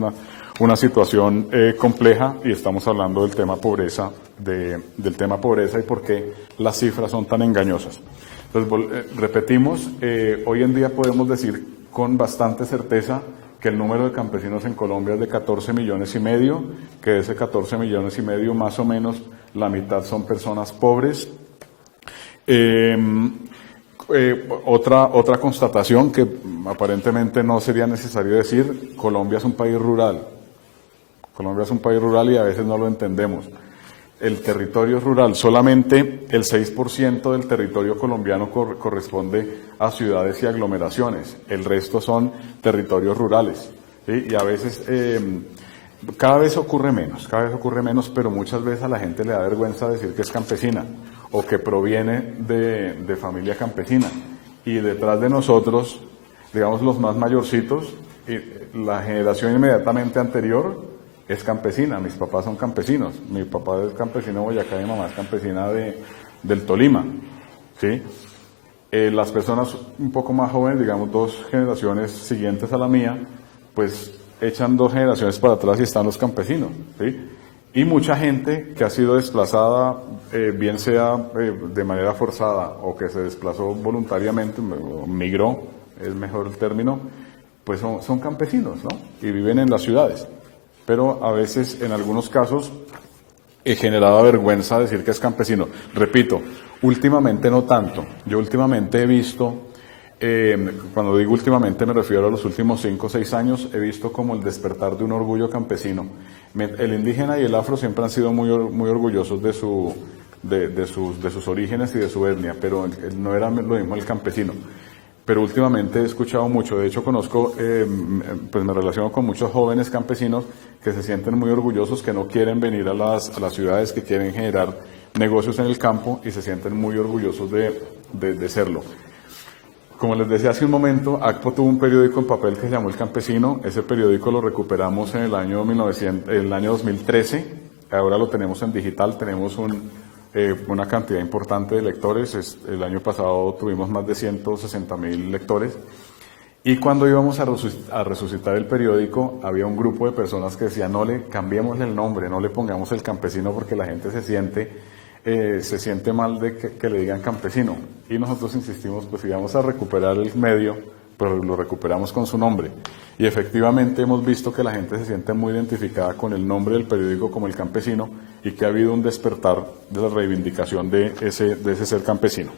una situación compleja, y estamos hablando del tema pobreza, del tema pobreza y por qué las cifras son tan engañosas. Entonces, repetimos, hoy en día podemos decir con bastante certeza que el número de campesinos en Colombia es de 14 millones y medio, que de ese 14 millones y medio más o menos la mitad son personas pobres. Otra constatación que aparentemente no sería necesario decir: Colombia es un país rural. Colombia es un país rural y a veces no lo entendemos. El territorio es rural, solamente el 6% del territorio colombiano corresponde a ciudades y aglomeraciones, el resto son territorios rurales, ¿sí? Y a veces, cada vez ocurre menos, pero muchas veces a la gente le da vergüenza decir que es campesina o que proviene de familia campesina. Y detrás de nosotros, digamos los más mayorcitos, la generación inmediatamente anterior es campesina, mis papás son campesinos, mi papá es campesino de Boyacá y mi mamá es campesina del Tolima, ¿sí? Las personas un poco más jóvenes, digamos 2 generaciones siguientes a la mía, pues echan 2 generaciones para atrás y están los campesinos, ¿sí? Y mucha gente que ha sido desplazada, bien sea de manera forzada o que se desplazó voluntariamente, migró, es mejor el término, pues son campesinos, ¿no? Y viven en las ciudades. Pero a veces, en algunos casos, generaba vergüenza decir que es campesino. Repito, últimamente no tanto. Yo últimamente he visto, cuando digo últimamente me refiero a los últimos 5 o 6 años, he visto como el despertar de un orgullo campesino. El indígena y el afro siempre han sido muy orgullosos de sus orígenes y de su etnia, pero no era lo mismo el campesino. Pero últimamente he escuchado mucho, de hecho conozco, pues me relaciono con muchos jóvenes campesinos que se sienten muy orgullosos, que no quieren venir a las ciudades, que quieren generar negocios en el campo y se sienten muy orgullosos de serlo. Como les decía hace un momento, ACPO tuvo un periódico en papel que se llamó El Campesino. Ese periódico lo recuperamos en el año 2013, ahora lo tenemos en digital, tenemos una cantidad importante de lectores. El año pasado tuvimos más de 160.000 lectores. Y cuando íbamos a resucitar el periódico, había un grupo de personas que decían: no le cambiemos el nombre, no le pongamos El Campesino porque la gente se siente mal de que le digan campesino. Y nosotros insistimos, pues íbamos a recuperar el medio, pero lo recuperamos con su nombre. Y efectivamente hemos visto que la gente se siente muy identificada con el nombre del periódico como El Campesino y que ha habido un despertar de la reivindicación de ese ser campesino.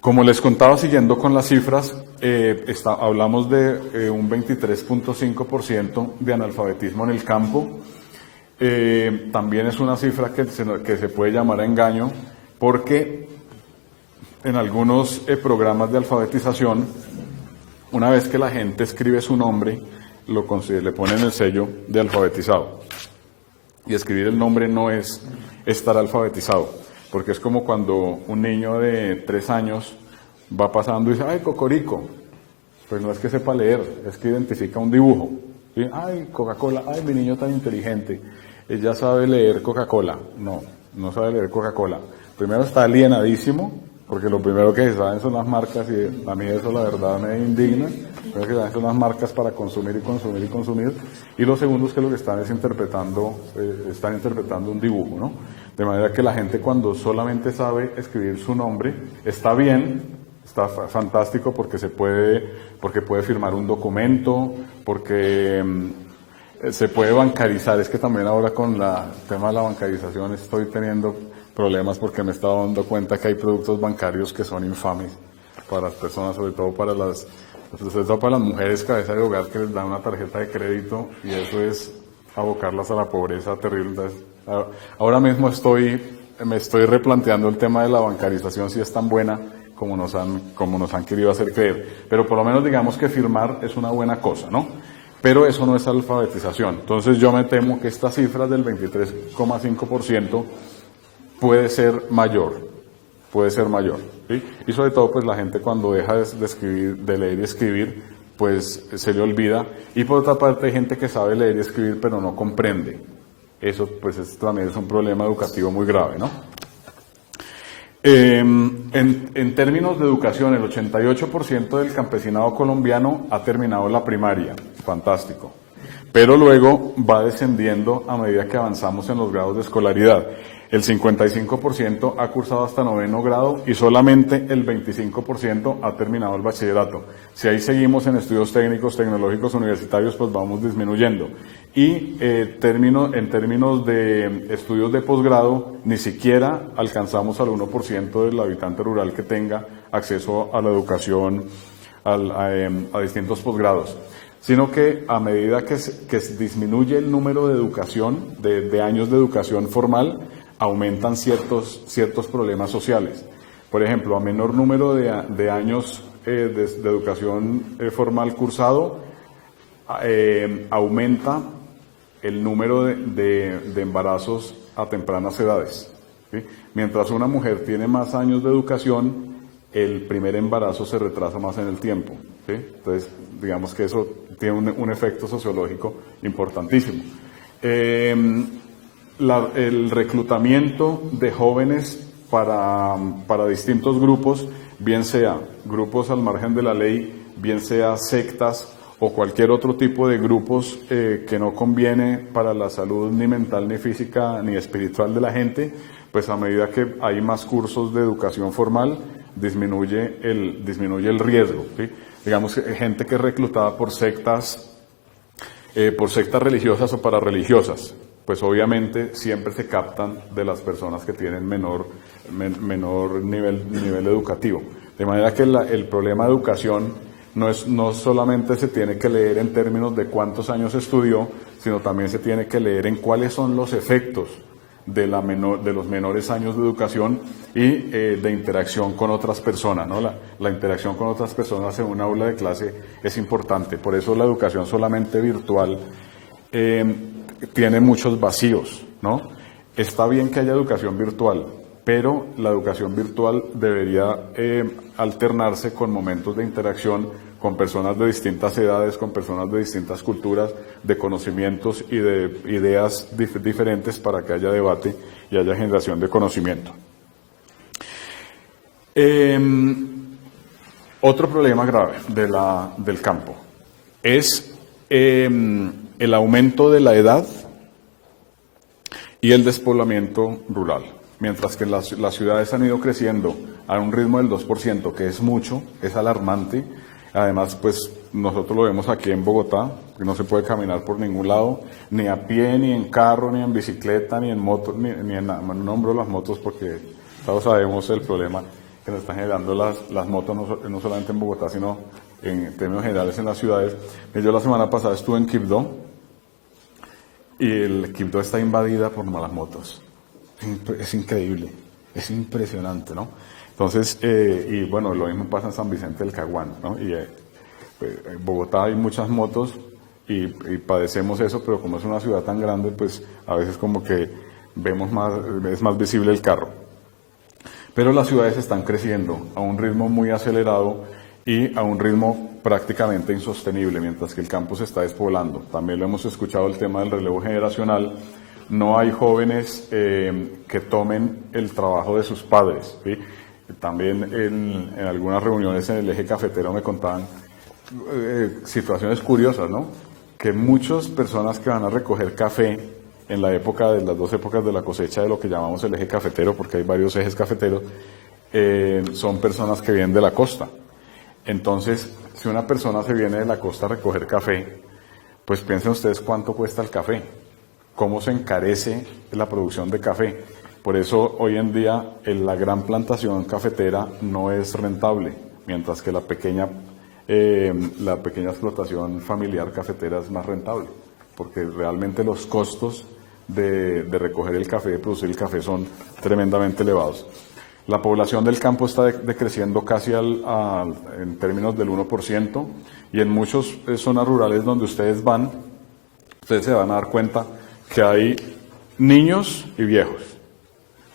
Como les contaba, siguiendo con las cifras, hablamos de un 23.5% de analfabetismo en el campo. También es una cifra que se puede llamar a engaño, porque en algunos programas de alfabetización, una vez que la gente escribe su nombre, le ponen el sello de alfabetizado. Y escribir el nombre no es estar alfabetizado, porque es como cuando un niño de 3 años va pasando y dice: ¡ay, Cocorico! Pues no es que sepa leer, es que identifica un dibujo. ¿Sí? ¡Ay, Coca-Cola! ¡Ay, mi niño tan inteligente! Ella sabe leer Coca-Cola. No sabe leer Coca-Cola. Primero está alienadísimo, porque lo primero que se saben son las marcas, y a mí eso la verdad me indigna. Lo primero que saben son las marcas para consumir y consumir y consumir. Y lo segundo es que lo que están es interpretando un dibujo, ¿no? De manera que la gente, cuando solamente sabe escribir su nombre, está bien, está fantástico, porque puede firmar un documento, porque se puede bancarizar. Es que también ahora con el tema de la bancarización estoy teniendo problemas, porque me he estado dando cuenta que hay productos bancarios que son infames para las personas, sobre todo para las mujeres cabeza de hogar, que les dan una tarjeta de crédito y eso es abocarlas a la pobreza terrible. Entonces, ahora mismo me estoy replanteando el tema de la bancarización, si es tan buena como nos han querido hacer creer. Pero por lo menos digamos que firmar es una buena cosa, ¿no? Pero eso no es alfabetización. Entonces yo me temo que esta cifra del 23,5% puede ser mayor, ¿sí? Y sobre todo, pues la gente cuando deja de leer y escribir, pues se le olvida. Y por otra parte hay gente que sabe leer y escribir pero no comprende. Eso pues también es un problema educativo muy grave, ¿no? En términos de educación, el 88% del campesinado colombiano ha terminado la primaria, fantástico, pero luego va descendiendo a medida que avanzamos en los grados de escolaridad. el 55% ha cursado hasta 9º grado y solamente el 25% ha terminado el bachillerato. Si ahí seguimos en estudios técnicos, tecnológicos, universitarios, pues vamos disminuyendo. Y en términos de estudios de posgrado, ni siquiera alcanzamos al 1% del habitante rural que tenga acceso a la educación, a distintos posgrados, sino que a medida que disminuye el número de educación, de años de educación formal, aumentan ciertos problemas sociales. Por ejemplo, a menor número de años de educación formal cursado, aumenta el número de embarazos a tempranas edades, ¿sí? Mientras una mujer tiene más años de educación, el primer embarazo se retrasa más en el tiempo, ¿sí? Entonces, digamos que eso tiene un efecto sociológico importantísimo. El reclutamiento de jóvenes para distintos grupos, bien sea grupos al margen de la ley, bien sea sectas o cualquier otro tipo de grupos que no conviene para la salud ni mental, ni física, ni espiritual de la gente, pues a medida que hay más cursos de educación formal, disminuye el riesgo, ¿sí? Digamos, gente que es reclutada por sectas religiosas o pararreligiosas, pues obviamente siempre se captan de las personas que tienen menor nivel educativo. De manera que el problema de educación no solamente se tiene que leer en términos de cuántos años estudió, sino también se tiene que leer en cuáles son los efectos de los menores años de educación y de interacción con otras personas, ¿no? La interacción con otras personas en un aula de clase es importante. Por eso la educación solamente virtual tiene muchos vacíos, ¿no? Está bien que haya educación virtual, pero la educación virtual debería alternarse con momentos de interacción con personas de distintas edades, con personas de distintas culturas, de conocimientos y de ideas diferentes para que haya debate y haya generación de conocimiento. Otro problema grave del campo es el aumento de la edad y el despoblamiento rural. Mientras que las ciudades han ido creciendo a un ritmo del 2%, que es mucho, es alarmante. Además, pues nosotros lo vemos aquí en Bogotá, que no se puede caminar por ningún lado, ni a pie, ni en carro, ni en bicicleta, ni en moto, ni en nada. No nombro las motos porque todos sabemos el problema que nos están generando las motos, no solamente en Bogotá, sino en términos generales en las ciudades. Yo la semana pasada estuve en Quibdó y el Quibdó está invadida por malas motos. Es increíble, es impresionante, ¿no? Entonces, y bueno, lo mismo pasa en San Vicente del Caguán, ¿no? Y en Bogotá hay muchas motos y padecemos eso, pero como es una ciudad tan grande, pues a veces como que es más visible el carro. Pero las ciudades están creciendo a un ritmo muy acelerado y a un ritmo prácticamente insostenible, mientras que el campo se está despoblando. También lo hemos escuchado, el tema del relevo generacional. No hay jóvenes que tomen el trabajo de sus padres, ¿sí? También en algunas reuniones en el eje cafetero me contaban situaciones curiosas, ¿no? Que muchas personas que van a recoger café en la época de las 2 épocas de la cosecha de lo que llamamos el eje cafetero, porque hay varios ejes cafeteros, son personas que vienen de la costa. Entonces, si una persona se viene de la costa a recoger café, pues piensen ustedes cuánto cuesta el café, cómo se encarece la producción de café. Por eso hoy en día la gran plantación cafetera no es rentable, mientras que la pequeña explotación familiar cafetera es más rentable, porque realmente los costos de recoger el café, de producir el café, son tremendamente elevados. La población del campo está decreciendo casi en términos del 1%, y en muchas zonas rurales donde ustedes se van a dar cuenta que hay niños y viejos,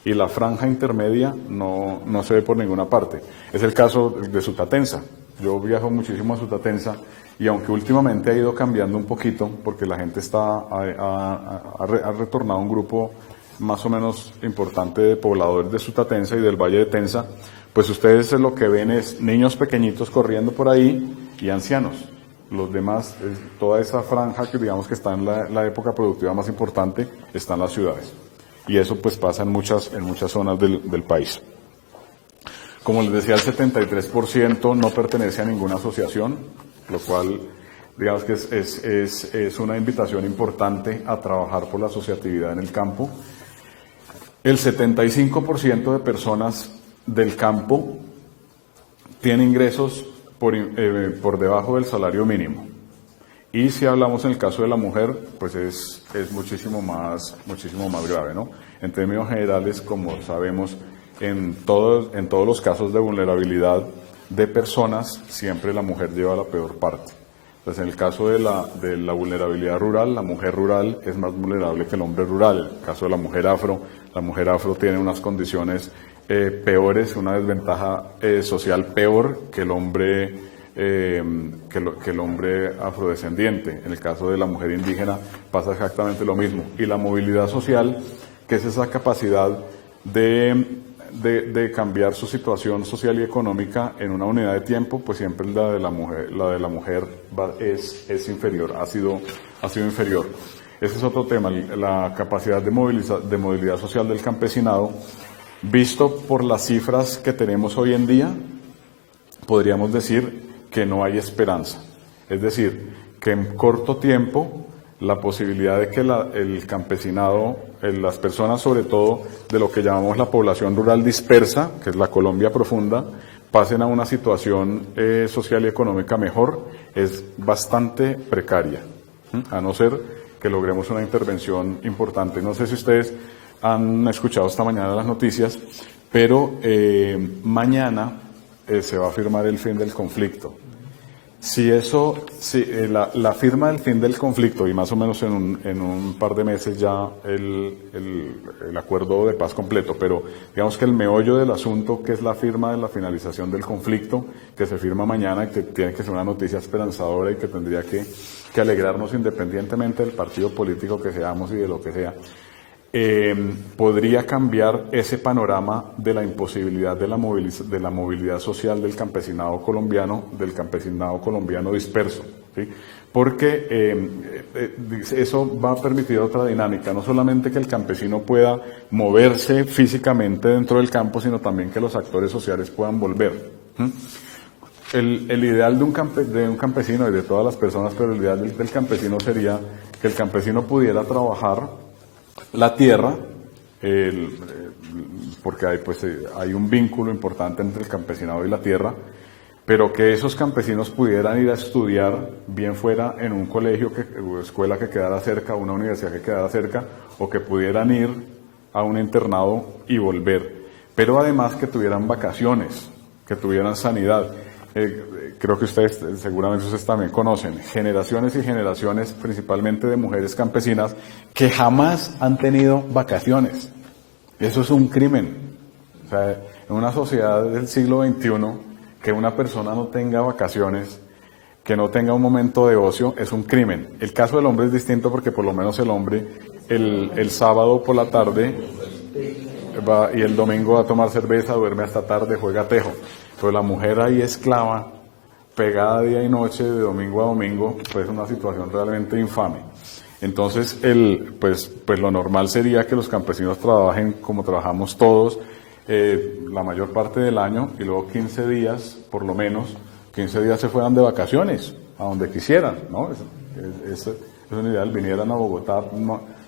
y la franja intermedia no se ve por ninguna parte. Es el caso de Sutatensa. Yo viajo muchísimo a Sutatensa, y aunque últimamente ha ido cambiando un poquito, porque la gente ha retornado a un grupo más o menos importante de pobladores de Sutatensa y del Valle de Tensa, pues ustedes lo que ven es niños pequeñitos corriendo por ahí y ancianos. Los demás, toda esa franja que digamos que está en la época productiva más importante, está en las ciudades. y eso pues pasa en muchas zonas del país. Como les decía, el 73% no pertenece a ninguna asociación, lo cual digamos que es una invitación importante a trabajar por la asociatividad en el campo. El 75% de personas del campo tiene ingresos por debajo del salario mínimo. Y si hablamos en el caso de la mujer, pues es muchísimo más grave, ¿no? En términos generales, como sabemos, en todos los casos de vulnerabilidad de personas, siempre la mujer lleva la peor parte. Entonces, en el caso de la vulnerabilidad rural, la mujer rural es más vulnerable que el hombre rural. En el caso de la mujer afro tiene unas condiciones peores, una desventaja social peor que el hombre afrodescendiente. En el caso de la mujer indígena pasa exactamente lo mismo. Y la movilidad social, que es esa capacidad de cambiar su situación social y económica en una unidad de tiempo, pues siempre la de la mujer es inferior, ha sido inferior. Ese es otro tema, la capacidad de movilidad social del campesinado. Visto por las cifras que tenemos hoy en día, podríamos decir que no hay esperanza. Es decir, que en corto tiempo la posibilidad de que el campesinado, las personas sobre todo de lo que llamamos la población rural dispersa, que es la Colombia profunda, pasen a una situación social y económica mejor, es bastante precaria, a no ser que logremos una intervención importante. No sé si ustedes han escuchado esta mañana las noticias, pero mañana se va a firmar el fin del conflicto. La firma del fin del conflicto, y más o menos en un par de meses ya el acuerdo de paz completo, pero digamos que el meollo del asunto, que es la firma de la finalización del conflicto, que se firma mañana y que tiene que ser una noticia esperanzadora y que tendría que alegrarnos independientemente del partido político que seamos y de lo que sea, podría cambiar ese panorama de la imposibilidad de la movilidad social del campesinado colombiano disperso, ¿sí? Porque eso va a permitir otra dinámica, no solamente que el campesino pueda moverse físicamente dentro del campo, sino también que los actores sociales puedan volver. El ideal de un campesino y de todas las personas, pero el ideal del campesino sería que el campesino pudiera trabajar la tierra, porque hay un vínculo importante entre el campesinado y la tierra, pero que esos campesinos pudieran ir a estudiar, bien fuera en un colegio o escuela que quedara cerca, una universidad que quedara cerca, o que pudieran ir a un internado y volver, pero además que tuvieran vacaciones, que tuvieran sanidad. Creo que seguramente ustedes también conocen, generaciones y generaciones, principalmente de mujeres campesinas, que jamás han tenido vacaciones. Eso es un crimen. O sea, en una sociedad del siglo XXI, que una persona no tenga vacaciones, que no tenga un momento de ocio, es un crimen. El caso del hombre es distinto porque por lo menos el hombre el sábado por la tarde va y el domingo va a tomar cerveza, duerme hasta tarde, juega tejo. Pero la mujer ahí esclava, pegada día y noche, de domingo a domingo, pues es una situación realmente infame. Entonces, pues lo normal sería que los campesinos trabajen como trabajamos todos, la mayor parte del año, y luego 15 días, por lo menos, 15 días se fueran de vacaciones, a donde quisieran, ¿no? Es un ideal, vinieran a Bogotá,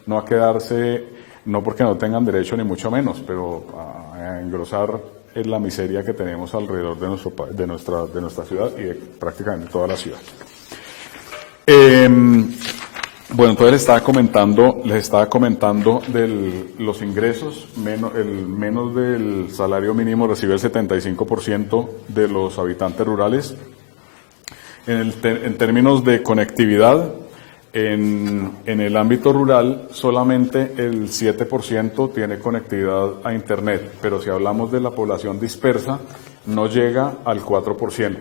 no a quedarse, no porque no tengan derecho ni mucho menos, pero a engrosar la miseria que tenemos alrededor de nuestra ciudad y de prácticamente toda la ciudad. Bueno, entonces les estaba comentando de los ingresos, menos del salario mínimo recibe el 75% de los habitantes rurales. En términos de conectividad, en el ámbito rural solamente el 7% tiene conectividad a Internet, pero si hablamos de la población dispersa, no llega al 4%.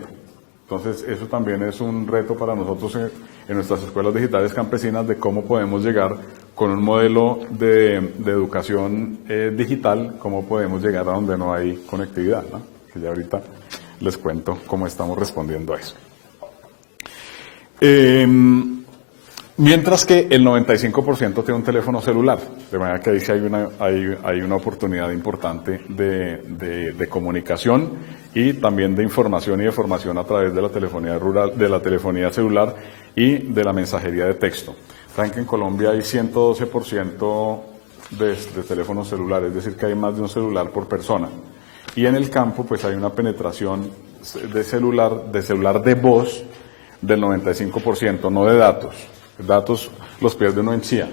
Entonces, eso también es un reto para nosotros en nuestras escuelas digitales campesinas de cómo podemos llegar con un modelo de educación digital, cómo podemos llegar a donde no hay conectividad, ¿no? Que ya ahorita les cuento cómo estamos respondiendo a eso. Mientras que el 95% tiene un teléfono celular, de manera que ahí sí hay una oportunidad importante de comunicación y también de información y de formación a través de la telefonía rural, de la telefonía celular y de la mensajería de texto. Saben que en Colombia hay 112% de teléfonos celulares, es decir, que hay más de un celular por persona. Y en el campo, pues hay una penetración de celular de voz del 95%, no de datos. Datos los pierde uno en Chía,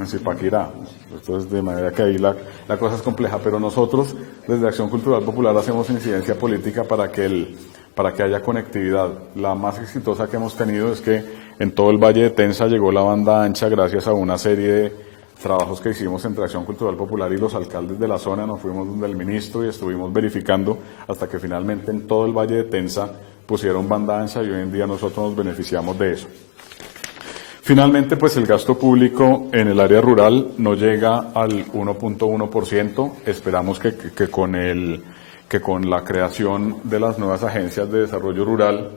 en Zipaquirá. Entonces, de manera que ahí la cosa es compleja. Pero nosotros, desde Acción Cultural Popular, hacemos incidencia política para que haya conectividad. La más exitosa que hemos tenido es que en todo el Valle de Tensa llegó la banda ancha gracias a una serie de trabajos que hicimos entre Acción Cultural Popular y los alcaldes de la zona. Nos fuimos donde el ministro y estuvimos verificando hasta que finalmente en todo el Valle de Tensa pusieron banda ancha y hoy en día nosotros nos beneficiamos de eso. Finalmente, pues el gasto público en el área rural no llega al 1.1%. Esperamos que con la creación de las nuevas agencias de desarrollo rural,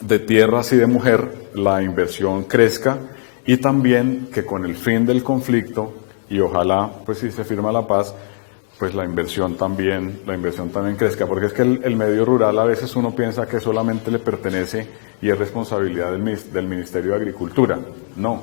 de tierras y de mujer, la inversión crezca y también que con el fin del conflicto y ojalá, pues si se firma la paz, pues la inversión también crezca, porque es que el medio rural a veces uno piensa que solamente le pertenece y es responsabilidad del Ministerio de Agricultura. No,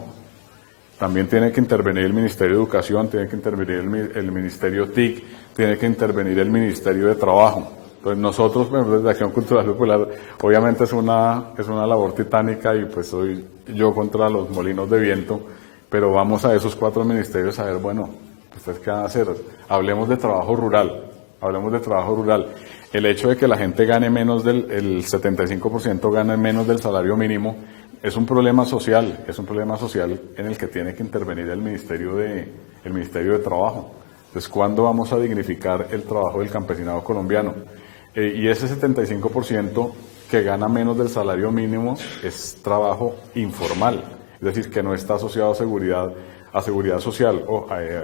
también tiene que intervenir el Ministerio de Educación, tiene que intervenir el Ministerio TIC, tiene que intervenir el Ministerio de Trabajo. Entonces nosotros, desde Acción Cultural Popular, obviamente es una labor titánica y pues soy yo contra los molinos de viento, pero vamos a esos 4 ministerios a ver, bueno, ¿ustedes qué van a hacer? Hablemos de trabajo rural, El hecho de que la gente gane menos el 75% gane menos del salario mínimo es un problema social en el que tiene que intervenir el Ministerio de Trabajo. Entonces, ¿cuándo vamos a dignificar el trabajo del campesinado colombiano? Y ese 75% que gana menos del salario mínimo es trabajo informal, es decir, que no está asociado a seguridad social.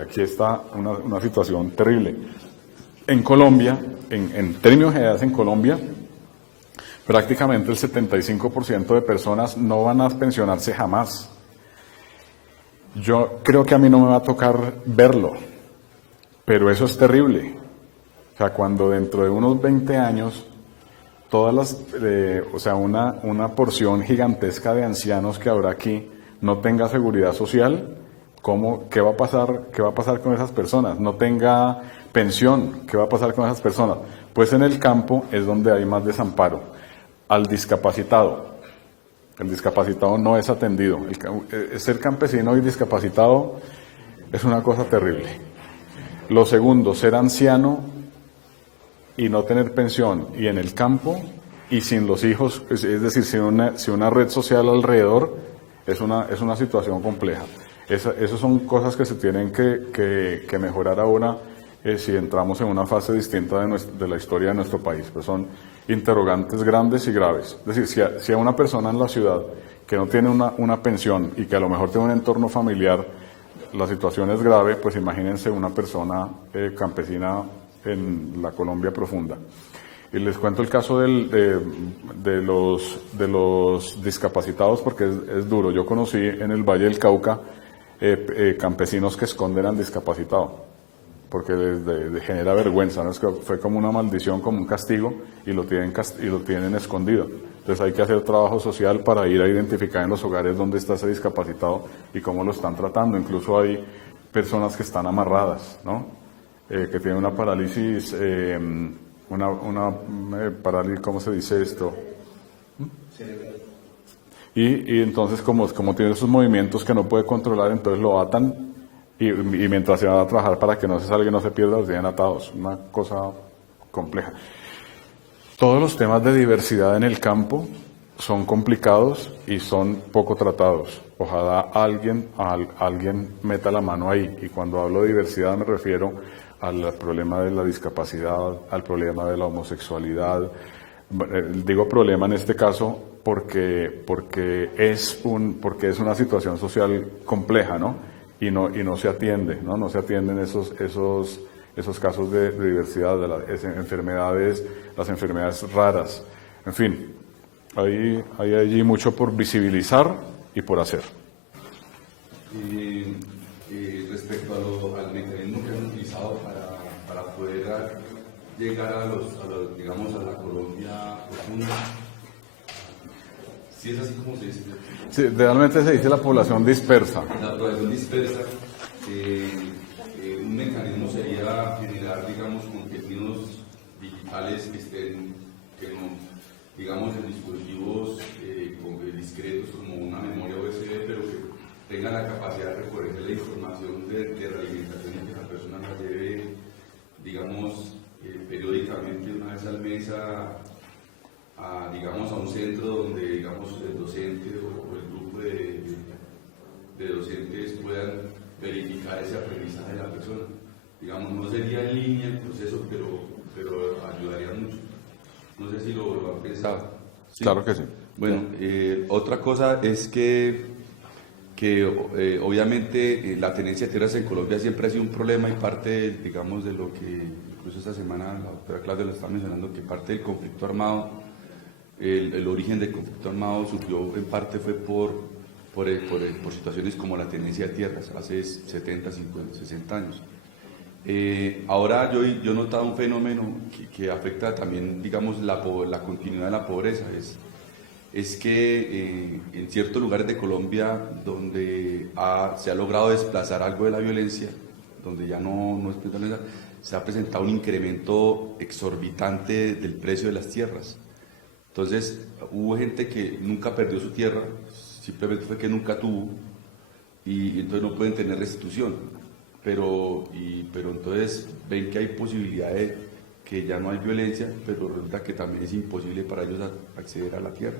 Aquí está una situación terrible. En Colombia, en términos generales en Colombia, prácticamente el 75% de personas no van a pensionarse jamás. Yo creo que a mí no me va a tocar verlo, pero eso es terrible. O sea, cuando dentro de unos 20 años, una porción gigantesca de ancianos que habrá aquí no tenga seguridad social, ¿qué va a pasar con esas personas? No tenga pensión, ¿qué va a pasar con esas personas? Pues en el campo es donde hay más desamparo. Al discapacitado, el discapacitado no es atendido. Ser campesino y discapacitado es una cosa terrible. Lo segundo, ser anciano y no tener pensión y en el campo y sin los hijos, es decir, sin una red social alrededor, es una situación compleja. Esas son cosas que se tienen que mejorar ahora si entramos en una fase distinta de la historia de nuestro país. Pues son interrogantes grandes y graves. Es decir, si a una persona en la ciudad que no tiene una pensión y que a lo mejor tiene un entorno familiar, la situación es grave, pues imagínense una persona campesina en la Colombia profunda. Y les cuento el caso de los discapacitados porque es duro. Yo conocí en el Valle del Cauca campesinos que esconden al discapacitado porque les genera vergüenza, ¿no? Es que fue como una maldición, como un castigo y lo tienen escondido. Entonces hay que hacer trabajo social para ir a identificar en los hogares dónde está ese discapacitado y cómo lo están tratando. Incluso hay personas que están amarradas, ¿no? Que tienen una parálisis, parálisis, ¿cómo se dice esto? Cerebral. Y entonces como tiene esos movimientos que no puede controlar, entonces lo atan y mientras se van a trabajar para que no se salga y no se pierda, los tienen atados. Una cosa compleja. Todos los temas de diversidad en el campo son complicados y son poco tratados. Ojalá alguien meta la mano ahí. Y cuando hablo de diversidad me refiero al problema de la discapacidad, al problema de la homosexualidad. Digo problema en este caso porque es una situación social compleja, ¿no? Y no se atiende, ¿no? No se atienden esos casos de diversidad, de las enfermedades raras. En fin, hay allí mucho por visibilizar y por hacer. Respecto al mecanismo que han utilizado para poder llegar a digamos, a la Colombia profunda, si es así como se dice. Sí, realmente se dice la población dispersa. La población dispersa, un mecanismo sería generar, digamos, contenidos digitales que no, digamos, en dispositivos discretos como una memoria USB, pero que tenga la capacidad de recoger la información de realimentación y que la persona la lleve, digamos, periódicamente una vez al mes digamos, a un centro donde, digamos, el docente o el grupo de docentes puedan verificar ese aprendizaje de la persona. Digamos, no sería en línea el proceso, pero ayudaría mucho. No sé si lo han pensado. ¿Sí? Claro que sí. Bueno, otra cosa es que obviamente la tenencia de tierras en Colombia siempre ha sido un problema y parte, digamos, de lo que incluso esta semana la doctora Claudia lo está mencionando, que parte del conflicto armado, el origen del conflicto armado surgió en parte fue por situaciones como la tenencia de tierras hace 70, 50, 60 años. Ahora yo he notado un fenómeno que afecta también, digamos, la continuidad de la pobreza, es que en ciertos lugares de Colombia donde se ha logrado desplazar algo de la violencia, donde ya no es violencia, se ha presentado un incremento exorbitante del precio de las tierras. Entonces hubo gente que nunca perdió su tierra, simplemente fue que nunca tuvo, y entonces no pueden tener restitución. Pero entonces ven que hay posibilidad de que ya no hay violencia, pero resulta que también es imposible para ellos acceder a la tierra,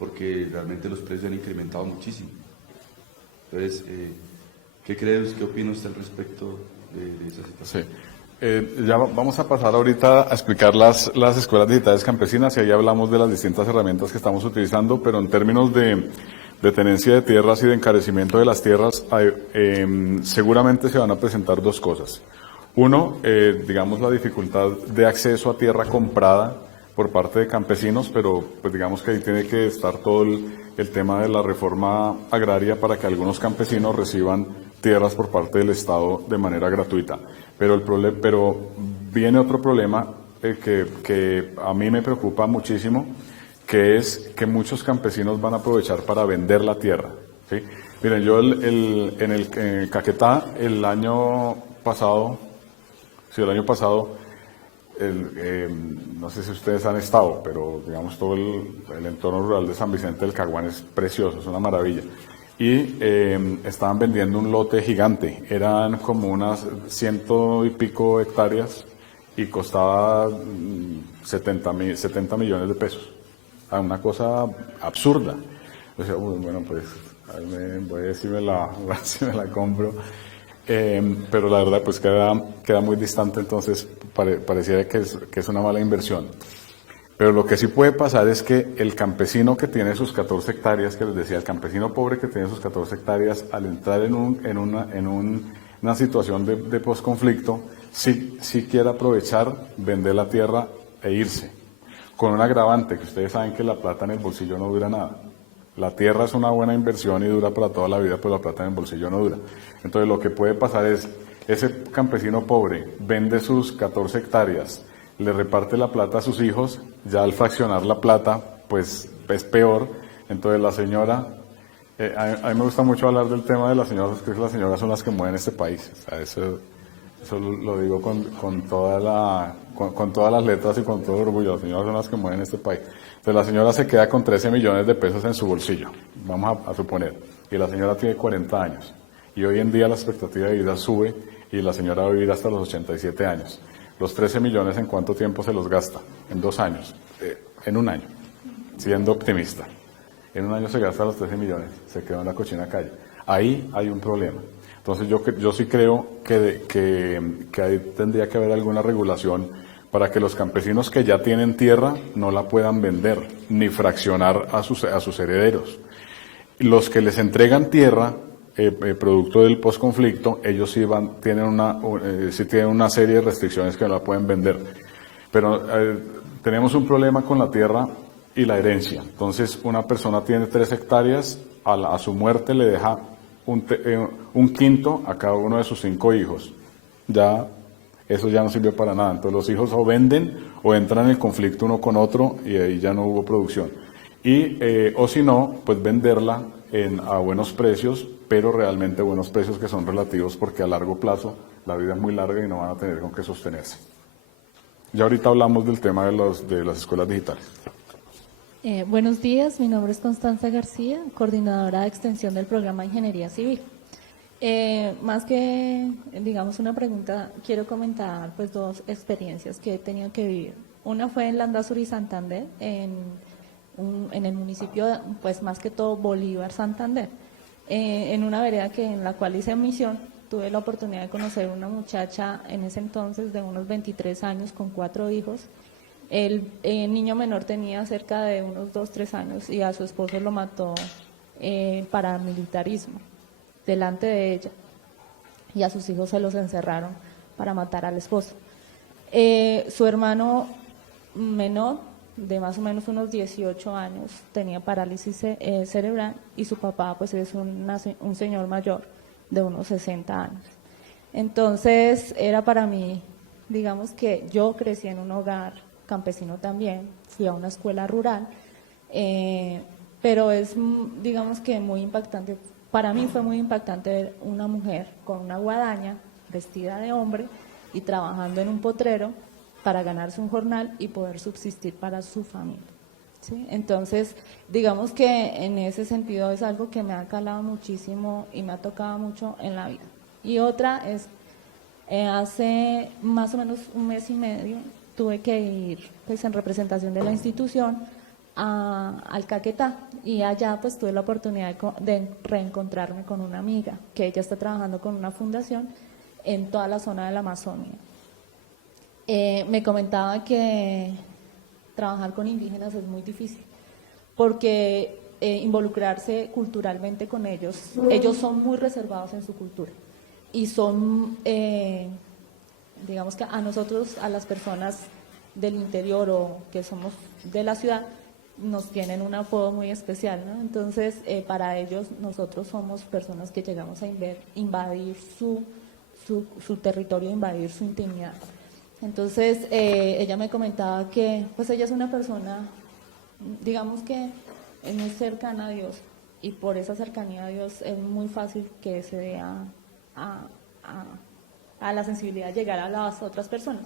porque realmente los precios han incrementado muchísimo. Entonces, ¿qué crees, qué opina usted al respecto de esa situación? Sí. Ya vamos a pasar ahorita a explicar las escuelas digitales campesinas y ahí hablamos de las distintas herramientas que estamos utilizando, pero en términos de tenencia de tierras y de encarecimiento de las tierras, seguramente se van a presentar dos cosas. Uno, digamos, la dificultad de acceso a tierra comprada por parte de campesinos, pero pues digamos que ahí tiene que estar todo el tema de la reforma agraria para que algunos campesinos reciban tierras por parte del Estado de manera gratuita. Pero viene otro problema que a mí me preocupa muchísimo, que es que muchos campesinos van a aprovechar para vender la tierra, ¿sí? Miren, yo en Caquetá el año pasado, no sé si ustedes han estado, pero digamos todo el entorno rural de San Vicente del Caguán es precioso, es una maravilla. Y estaban vendiendo un lote gigante, eran como unas 100 y pico hectáreas y costaba 70 millones de pesos. Una cosa absurda. O sea, bueno, pues voy a ver si me la compro. Pero la verdad pues queda muy distante, entonces pareciera que es una mala inversión. Pero lo que sí puede pasar es que el campesino que tiene sus 14 hectáreas, que les decía, el campesino pobre que tiene sus 14 hectáreas, al entrar en una situación de posconflicto, sí quiere aprovechar, vender la tierra e irse. Con un agravante, que ustedes saben que la plata en el bolsillo no dura nada. La tierra es una buena inversión y dura para toda la vida, pero la plata en el bolsillo no dura. Entonces lo que puede pasar es, ese campesino pobre vende sus 14 hectáreas, le reparte la plata a sus hijos, ya al fraccionar la plata, pues es peor. Entonces la señora, a mí me gusta mucho hablar del tema de las señoras, que las señoras son las que mueven este país. O sea, eso lo digo con todas las letras y con todo orgullo. Las señoras son las que mueven este país. Entonces la señora se queda con 13 millones de pesos en su bolsillo, vamos a suponer, y la señora tiene 40 años. Y hoy en día la expectativa de vida sube y la señora va a vivir hasta los 87 años. Los 13 millones, ¿en cuánto tiempo se los gasta? En 2 años, en un año, siendo optimista. En un año se gasta los 13 millones, se quedó en la cochina calle. Ahí hay un problema. Entonces yo sí creo que ahí tendría que haber alguna regulación para que los campesinos que ya tienen tierra no la puedan vender, ni fraccionar a sus herederos. Los que les entregan tierra, producto del posconflicto, ellos sí tienen una serie de restricciones que no la pueden vender. Pero tenemos un problema con la tierra y la herencia. Entonces, una persona tiene 3 hectáreas a su muerte le deja un quinto a cada uno de sus 5 hijos. Ya eso ya no sirvió para nada. Entonces los hijos o venden o entran en conflicto uno con otro y ahí ya no hubo producción. Y, o si no, pues venderla a buenos precios, pero realmente buenos precios que son relativos porque a largo plazo la vida es muy larga y no van a tener con qué sostenerse. Ya ahorita hablamos del tema de las escuelas digitales. Buenos días, mi nombre es Constanza García, coordinadora de extensión del programa de Ingeniería Civil. Más que, digamos, una pregunta, quiero comentar pues 2 experiencias que he tenido que vivir. Una fue en Landazuri, Santander, en el municipio, pues más que todo Bolívar, Santander, en una vereda en la cual hice misión. Tuve la oportunidad de conocer una muchacha en ese entonces de unos 23 años con 4 hijos. El niño menor tenía cerca de unos 2-3 años y a su esposo lo mató paramilitarismo delante de ella, y a sus hijos se los encerraron para matar al esposo. Su hermano menor, de más o menos unos 18 años, tenía parálisis cerebral, y su papá pues es un señor mayor de unos 60 años. Entonces era para mí, digamos que yo crecí en un hogar campesino también, fui a una escuela rural, pero es, digamos que muy impactante, para mí fue muy impactante ver una mujer con una guadaña, vestida de hombre y trabajando en un potrero para ganarse un jornal y poder subsistir para su familia, ¿sí? Entonces, digamos que en ese sentido es algo que me ha calado muchísimo y me ha tocado mucho en la vida. Y otra es, hace más o menos un mes y medio, tuve que ir pues en representación de la institución al Caquetá, y allá pues tuve la oportunidad de reencontrarme con una amiga que ella está trabajando con una fundación en toda la zona de la Amazonia. Me comentaba que trabajar con indígenas es muy difícil porque involucrarse culturalmente con ellos son muy reservados en su cultura y son, digamos que a nosotros, a las personas del interior o que somos de la ciudad, nos tienen un apodo muy especial, ¿no? Entonces, para ellos, nosotros somos personas que llegamos a invadir su territorio, invadir su intimidad. Entonces, ella me comentaba que, pues ella es una persona, digamos que es muy cercana a Dios, y por esa cercanía a Dios es muy fácil que se dé a la sensibilidad de llegar a las otras personas.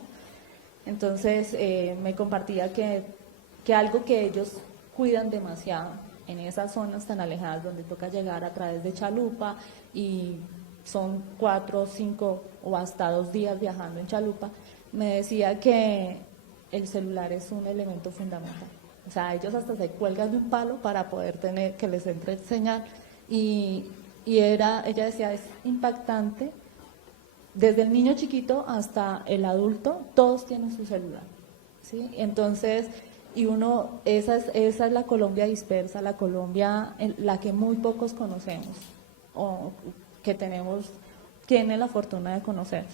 Entonces, me compartía que algo que ellos cuidan demasiado en esas zonas tan alejadas donde toca llegar a través de chalupa, y son 4, 5 o hasta 2 días viajando en chalupa, me decía que el celular es un elemento fundamental. O sea, ellos hasta se cuelgan de un palo para poder tener que les entre señal, y ella decía, es impactante, desde el niño chiquito hasta el adulto, todos tienen su celular, ¿sí? Entonces, y esa es la Colombia dispersa, la Colombia la que muy pocos conocemos, o que tiene la fortuna de conocer.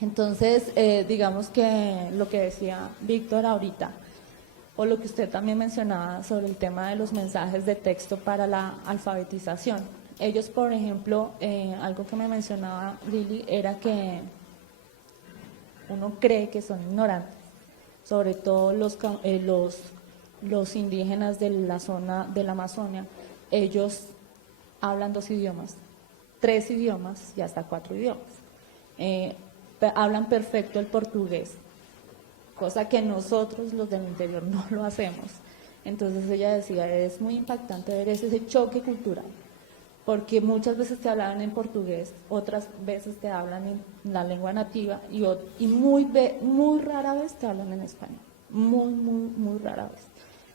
Entonces, digamos que lo que decía Víctor ahorita, o lo que usted también mencionaba sobre el tema de los mensajes de texto para la alfabetización. Ellos, por ejemplo, algo que me mencionaba Lili era que uno cree que son ignorantes, sobre todo los indígenas de la zona de la Amazonia. Ellos hablan 2 idiomas, 3 idiomas y hasta 4 idiomas. Hablan perfecto el portugués, cosa que nosotros los del interior no lo hacemos. Entonces ella decía, es muy impactante ver ese choque cultural, porque muchas veces te hablan en portugués, otras veces te hablan en la lengua nativa y muy rara vez te hablan en español, muy rara vez.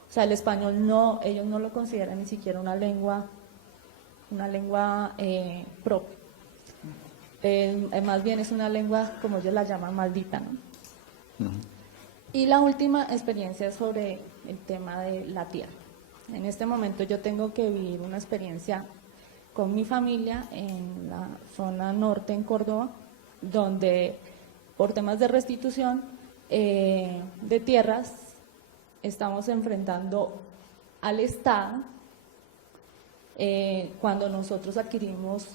O sea, el español ellos no lo consideran ni siquiera una lengua propia. Más bien es una lengua, como ellos la llaman, maldita, ¿no? Y la última experiencia es sobre el tema de la tierra. En este momento yo tengo que vivir una experiencia con mi familia en la zona norte, en Córdoba, donde por temas de restitución de tierras estamos enfrentando al Estado Cuando nosotros adquirimos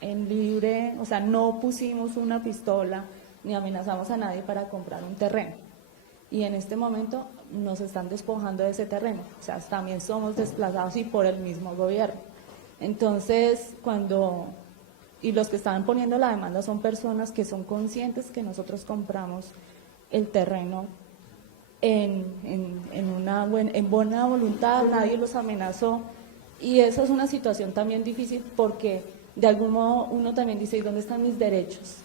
en libre, o sea, no pusimos una pistola ni amenazamos a nadie para comprar un terreno. Y en este momento nos están despojando de ese terreno, o sea, también somos desplazados y por el mismo gobierno. Entonces, y los que están poniendo la demanda son personas que son conscientes que nosotros compramos el terreno en buena voluntad, nadie los amenazó, y esa es una situación también difícil porque de algún modo uno también dice, ¿y dónde están mis derechos?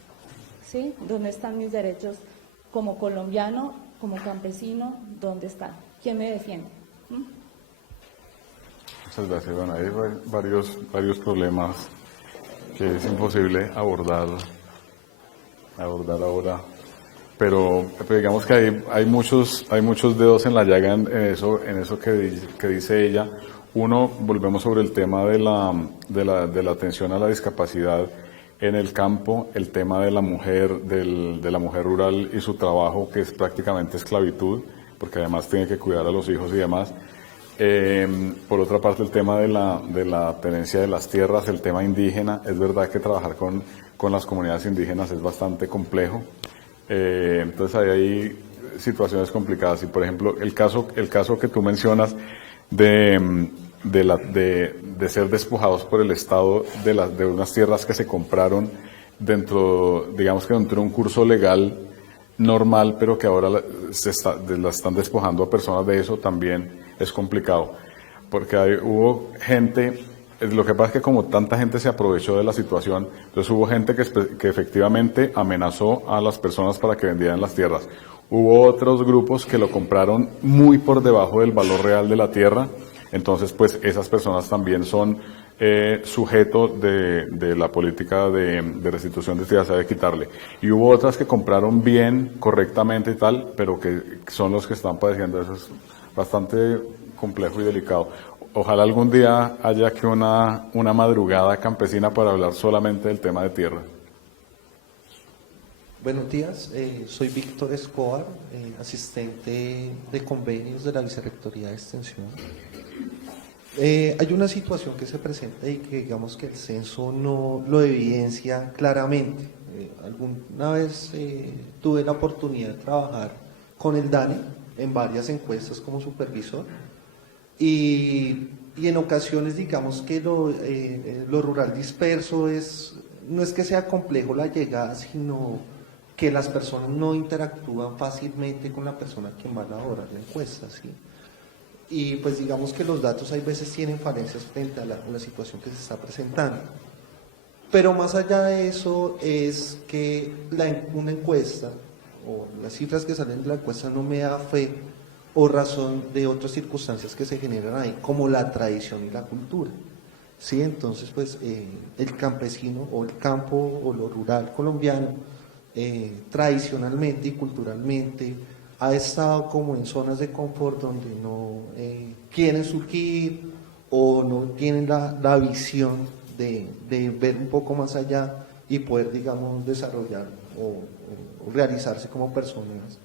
¿Sí? ¿Dónde están mis derechos como colombiano, como campesino? ¿Dónde están? ¿Quién me defiende? Muchas gracias. Bueno, hay varios problemas que es imposible abordar ahora, pero digamos que hay muchos dedos en la llaga en eso que dice ella. Uno, volvemos sobre el tema de la atención a la discapacidad en el campo, el tema de la mujer, de la mujer rural y su trabajo, que es prácticamente esclavitud, porque además tiene que cuidar a los hijos y demás. Por otra parte, el tema de la tenencia de las tierras, el tema indígena. Es verdad que trabajar con las comunidades indígenas es bastante complejo. Entonces hay situaciones complicadas. Y por ejemplo, el caso que tú mencionas de ser despojados por el Estado de unas tierras que se compraron digamos que dentro de un curso legal normal, pero que ahora la están despojando a personas de eso, también es complicado, porque hubo gente, lo que pasa es que como tanta gente se aprovechó de la situación, entonces hubo gente que efectivamente amenazó a las personas para que vendieran las tierras. Hubo otros grupos que lo compraron muy por debajo del valor real de la tierra, entonces pues esas personas también son sujeto de la política de restitución de tierras, de quitarle. Y hubo otras que compraron bien, correctamente y tal, pero que son los que están padeciendo. Eso es bastante complejo y delicado. Ojalá algún día haya que una madrugada campesina para hablar solamente del tema de tierra. Buenos días, soy Víctor Escobar, asistente de convenios de la Vicerrectoría de Extensión. Hay una situación que se presenta y que digamos que el censo no lo evidencia claramente. Alguna vez tuve la oportunidad de trabajar con el DANE en varias encuestas como supervisor y en ocasiones digamos que lo rural disperso no es que sea complejo la llegada, sino que las personas no interactúan fácilmente con la persona que va a elaborar la encuesta, ¿sí? Y pues digamos que los datos hay veces tienen falencias frente a la situación que se está presentando. Pero más allá de eso es que una encuesta o las cifras que salen de la encuesta no me da fe o razón de otras circunstancias que se generan ahí, como la tradición y la cultura. ¿Sí? Entonces pues el campesino o el campo o lo rural colombiano tradicionalmente y culturalmente ha estado como en zonas de confort donde no quieren surgir o no tienen la visión de ver un poco más allá y poder, digamos, desarrollar o realizarse como personas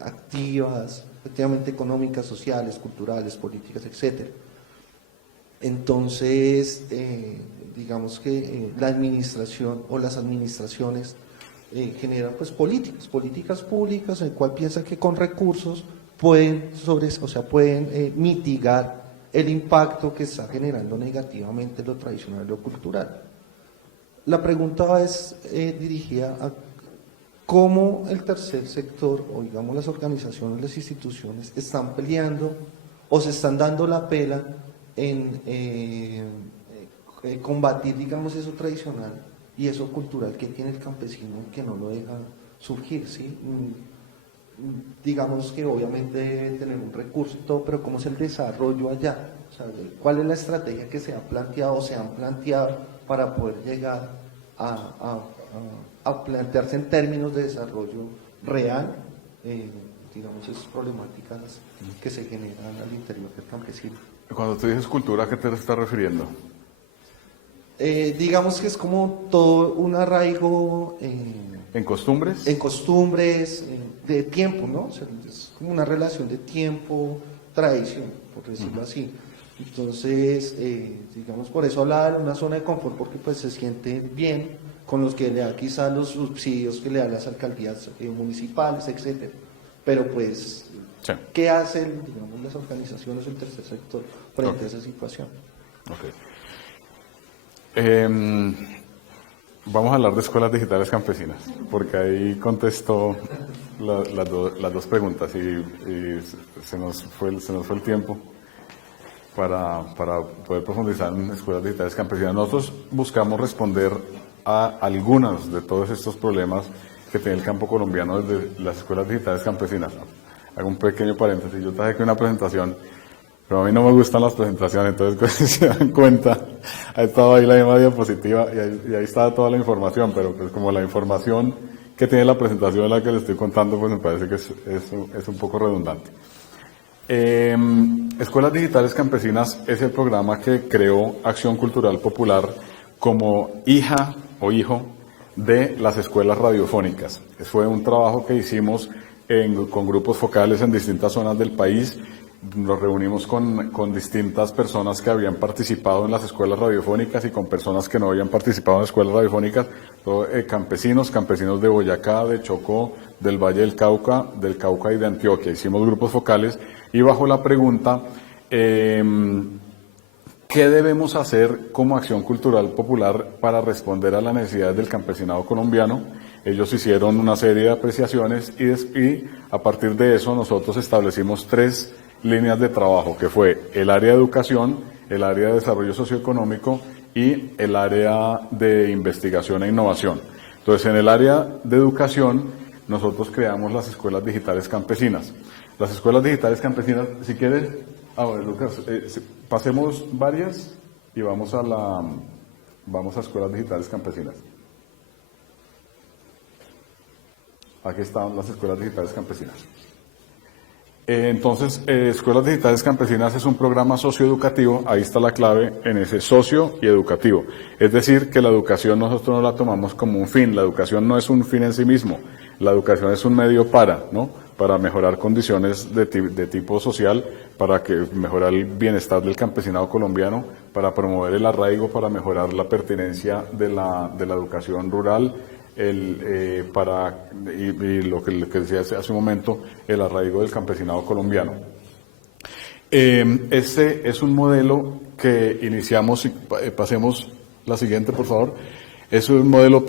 activas, efectivamente económicas, sociales, culturales, políticas, etc. Entonces, digamos que la administración o las administraciones generan pues políticas públicas en el cual piensan que con recursos pueden mitigar el impacto que está generando negativamente lo tradicional y lo cultural. La pregunta es dirigida a cómo el tercer sector o digamos las organizaciones, las instituciones están peleando o se están dando la pela en combatir digamos eso tradicional y eso cultural que tiene el campesino que no lo deja surgir, ¿sí? Digamos que obviamente debe tener un recurso y todo, pero ¿cómo es el desarrollo allá? O sea, ¿cuál es la estrategia que se ha planteado o se han planteado para poder llegar a plantearse en términos de desarrollo real, digamos, esas problemáticas que se generan al interior del campesino? Cuando tú dices cultura, ¿a qué te estás refiriendo? Digamos que es como todo un arraigo ¿En costumbres? En costumbres, de tiempo, ¿no? O sea, es como una relación de tiempo, tradición, por decirlo así. Entonces, digamos, por eso hablaba de una zona de confort, porque pues se siente bien con los que le da quizás los subsidios que le dan las alcaldías municipales, etcétera. Pero pues, Sí. ¿qué hacen, digamos, las organizaciones del tercer sector frente a esa situación? Ok. Vamos a hablar de escuelas digitales campesinas, porque ahí contestó las dos preguntas y se nos fue el tiempo para poder profundizar en escuelas digitales campesinas. Nosotros buscamos responder a algunos de todos estos problemas que tiene el campo colombiano desde las escuelas digitales campesinas. Hago un pequeño paréntesis, yo traje aquí una presentación, pero a mí no me gustan las presentaciones, entonces si se dan cuenta, ha estado ahí la misma diapositiva y ahí está toda la información, pero pues como la información que tiene la presentación la que le estoy contando, pues me parece que es un poco redundante. Escuelas Digitales Campesinas es el programa que creó Acción Cultural Popular como hija o hijo de las escuelas radiofónicas. Fue un trabajo que hicimos con grupos focales en distintas zonas del país. Nos reunimos con distintas personas que habían participado en las escuelas radiofónicas y con personas que no habían participado en escuelas radiofónicas, campesinos de Boyacá, de Chocó, del Valle del Cauca y de Antioquia. Hicimos grupos focales y bajo la pregunta, ¿qué debemos hacer como Acción Cultural Popular para responder a las necesidades del campesinado colombiano? Ellos hicieron una serie de apreciaciones y a partir de eso nosotros establecimos 3 líneas de trabajo, que fue el área de educación, el área de desarrollo socioeconómico y el área de investigación e innovación. Entonces, en el área de educación, nosotros creamos las escuelas digitales campesinas. Las escuelas digitales campesinas, si quieres, Lucas, pasemos varias y vamos a escuelas digitales campesinas. Aquí están las escuelas digitales campesinas. Entonces, Escuelas Digitales Campesinas es un programa socioeducativo, ahí está la clave en ese socio y educativo. Es decir, que la educación nosotros no la tomamos como un fin, la educación no es un fin en sí mismo, la educación es un medio para mejorar condiciones de tipo social, para mejorar el bienestar del campesinado colombiano, para promover el arraigo, para mejorar la pertinencia de la educación rural, y lo que decía hace un momento, el arraigo del campesinado colombiano. Este es un modelo que iniciamos, pasemos la siguiente por favor, es un modelo,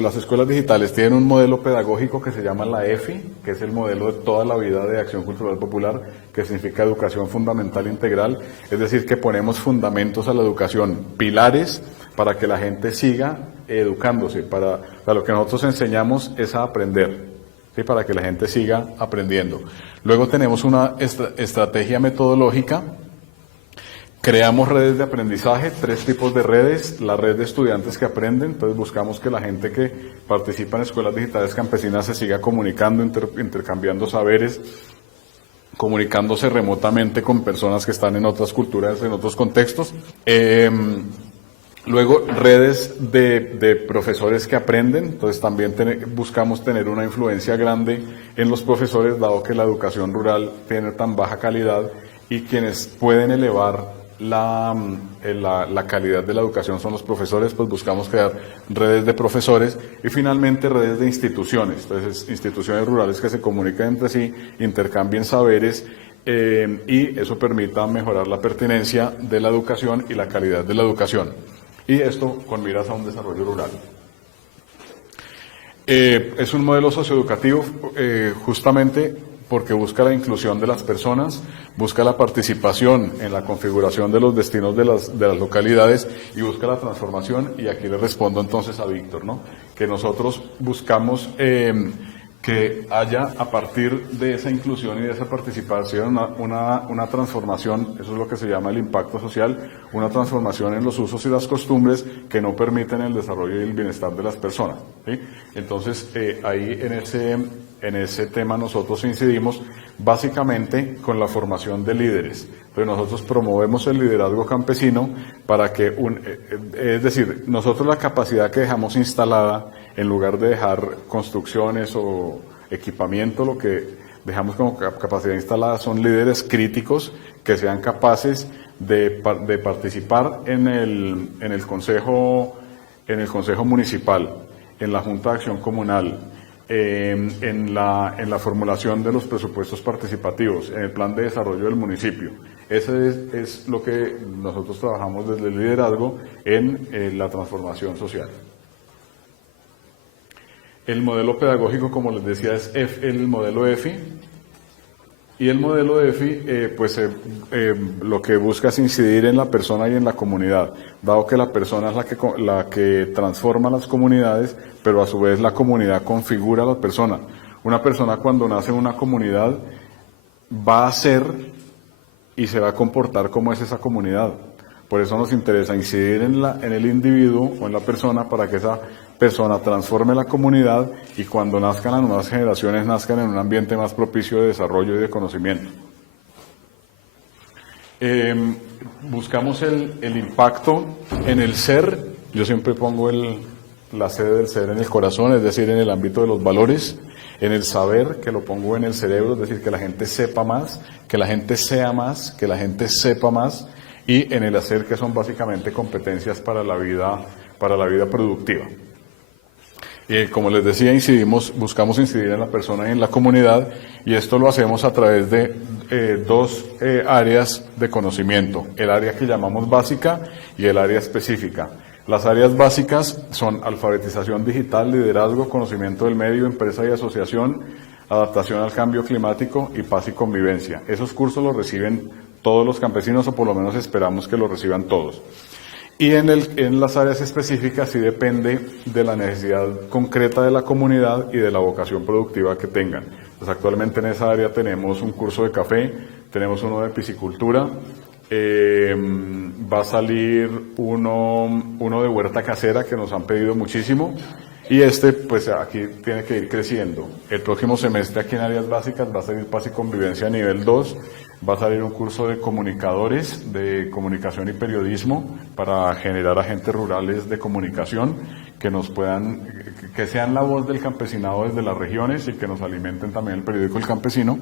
las escuelas digitales tienen un modelo pedagógico que se llama la EFI, que es el modelo de toda la vida de Acción Cultural Popular, que significa Educación Fundamental Integral, es decir, que ponemos fundamentos a la educación, pilares para que la gente siga educándose, para lo que nosotros enseñamos es a aprender, ¿sí? Para que la gente siga aprendiendo. Luego tenemos una estrategia metodológica, creamos redes de aprendizaje, 3 tipos de redes, la red de estudiantes que aprenden, entonces buscamos que la gente que participa en escuelas digitales campesinas se siga comunicando, intercambiando saberes, comunicándose remotamente con personas que están en otras culturas, en otros contextos. Luego, redes de profesores que aprenden, entonces también buscamos tener una influencia grande en los profesores, dado que la educación rural tiene tan baja calidad y quienes pueden elevar la calidad de la educación son los profesores, pues buscamos crear redes de profesores y finalmente redes de instituciones, entonces instituciones rurales que se comuniquen entre sí, intercambien saberes y eso permita mejorar la pertinencia de la educación y la calidad de la educación. Y esto con miras a un desarrollo rural. Es un modelo socioeducativo justamente porque busca la inclusión de las personas, busca la participación en la configuración de los destinos de las localidades y busca la transformación, y aquí le respondo entonces a Víctor, ¿no? Que nosotros buscamos que haya a partir de esa inclusión y de esa participación una transformación, eso es lo que se llama el impacto social, una transformación en los usos y las costumbres que no permiten el desarrollo y el bienestar de las personas, ¿sí? Entonces, ahí en ese tema nosotros incidimos básicamente con la formación de líderes. Entonces nosotros promovemos el liderazgo campesino para que, es decir, nosotros la capacidad que dejamos instalada, en lugar de dejar construcciones o equipamiento, lo que dejamos como capacidad instalada son líderes críticos que sean capaces de participar en el consejo municipal, en la Junta de Acción Comunal, en la formulación de los presupuestos participativos, en el plan de desarrollo del municipio. Ese es lo que nosotros trabajamos desde el liderazgo en la transformación social. El modelo pedagógico, como les decía, es el modelo EFI. Y el modelo EFI, lo que busca es incidir en la persona y en la comunidad, dado que la persona es la que transforma las comunidades, pero a su vez la comunidad configura a la persona. Una persona cuando nace en una comunidad va a ser y se va a comportar como es esa comunidad. Por eso nos interesa incidir en el individuo o en la persona para que esa persona transforme la comunidad y cuando nazcan las nuevas generaciones nazcan en un ambiente más propicio de desarrollo y de conocimiento. Buscamos el impacto en el ser. Yo siempre pongo la sede del ser en el corazón, es decir, en el ámbito de los valores, en el saber, que lo pongo en el cerebro, es decir, que la gente sepa más, que la gente sea más, que la gente sepa más, y en el hacer, que son básicamente competencias para la vida productiva. Como les decía, buscamos incidir en la persona y en la comunidad, y esto lo hacemos a través de dos áreas de conocimiento, el área que llamamos básica y el área específica. Las áreas básicas son alfabetización digital, liderazgo, conocimiento del medio, empresa y asociación, adaptación al cambio climático y paz y convivencia. Esos cursos los reciben todos los campesinos, o por lo menos esperamos que los reciban todos. Y en las áreas específicas sí depende de la necesidad concreta de la comunidad y de la vocación productiva que tengan. Pues actualmente en esa área tenemos un curso de café, tenemos uno de piscicultura, va a salir uno de huerta casera que nos han pedido muchísimo, y pues aquí tiene que ir creciendo. El próximo semestre aquí en áreas básicas va a salir paz y convivencia a nivel 2, va a salir un curso de comunicadores, de comunicación y periodismo, para generar agentes rurales de comunicación que sean la voz del campesinado desde las regiones y que nos alimenten también el periódico El Campesino.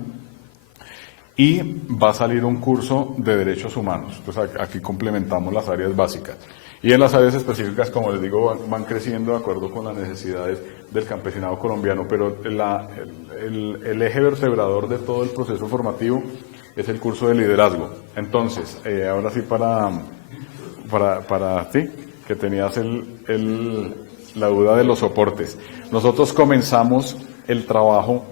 Y va a salir un curso de derechos humanos. Entonces aquí complementamos las áreas básicas. Y en las áreas específicas, como les digo, van creciendo de acuerdo con las necesidades del campesinado colombiano, pero el eje vertebrador de todo el proceso formativo es el curso de liderazgo. Entonces, ahora sí para ti, que tenías la duda de los soportes. Nosotros comenzamos el trabajo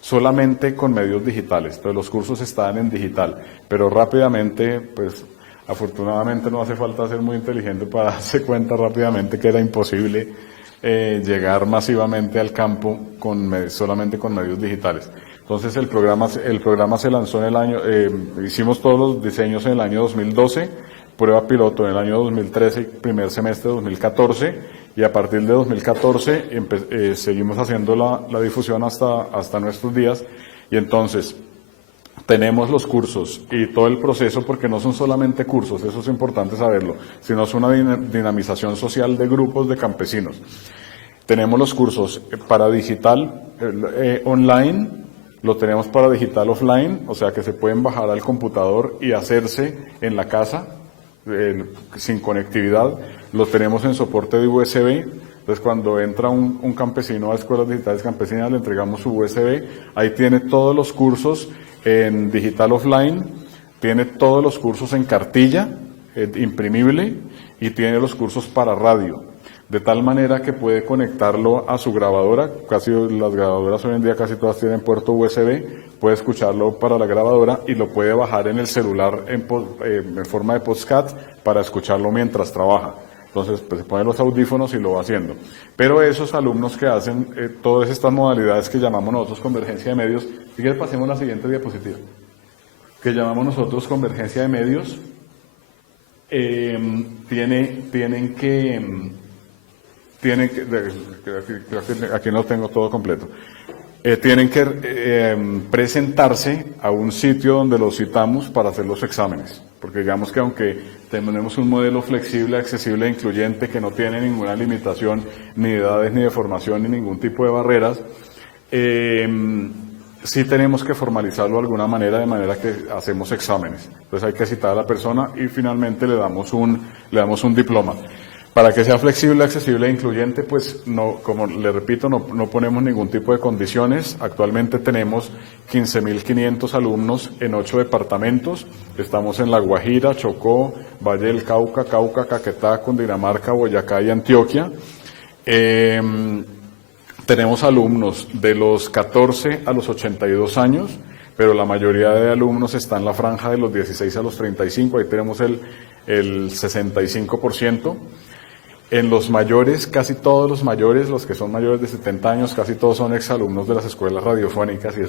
solamente con medios digitales, entonces los cursos estaban en digital, pero rápidamente, pues afortunadamente no hace falta ser muy inteligente para darse cuenta rápidamente que era imposible llegar masivamente al campo solamente con medios digitales. Entonces el programa se lanzó en el año, hicimos todos los diseños en el año 2012, prueba piloto en el año 2013, primer semestre de 2014, y a partir de 2014 seguimos haciendo la difusión hasta nuestros días. Y entonces tenemos los cursos y todo el proceso, porque no son solamente cursos, eso es importante saberlo, sino es una dinamización social de grupos de campesinos. Tenemos los cursos para digital online, lo tenemos para digital offline, o sea que se pueden bajar al computador y hacerse en la casa sin conectividad. Lo tenemos en soporte de USB. Entonces, cuando entra un campesino a Escuelas Digitales Campesinas, le entregamos su USB. Ahí tiene todos los cursos en digital offline, tiene todos los cursos en cartilla imprimible, y tiene los cursos para radio, de tal manera que puede conectarlo a su grabadora. Casi las grabadoras hoy en día casi todas tienen puerto USB, puede escucharlo para la grabadora y lo puede bajar en el celular en forma de podcast para escucharlo mientras trabaja. Entonces, pues se ponen los audífonos y lo va haciendo. Pero esos alumnos que hacen todas estas modalidades que llamamos nosotros convergencia de medios, si quieres pasemos a la siguiente diapositiva, que llamamos nosotros convergencia de medios, tienen que aquí no tengo todo completo, tienen que presentarse a un sitio donde los citamos para hacer los exámenes, porque digamos que aunque tenemos un modelo flexible, accesible e incluyente que no tiene ninguna limitación ni de edades, ni de formación, ni ningún tipo de barreras, sí tenemos que formalizarlo de alguna manera, de manera que hacemos exámenes. Entonces hay que citar a la persona y finalmente le damos un diploma. Para que sea flexible, accesible e incluyente, pues no, como le repito, no ponemos ningún tipo de condiciones. Actualmente tenemos 15.500 alumnos en 8 departamentos. Estamos en La Guajira, Chocó, Valle del Cauca, Caquetá, Cundinamarca, Boyacá y Antioquia. Tenemos alumnos de los 14 a los 82 años, pero la mayoría de alumnos está en la franja de los 16 a los 35, ahí tenemos el 65%. En los mayores, casi todos los mayores, los que son mayores de 70 años, casi todos son exalumnos de las escuelas radiofónicas y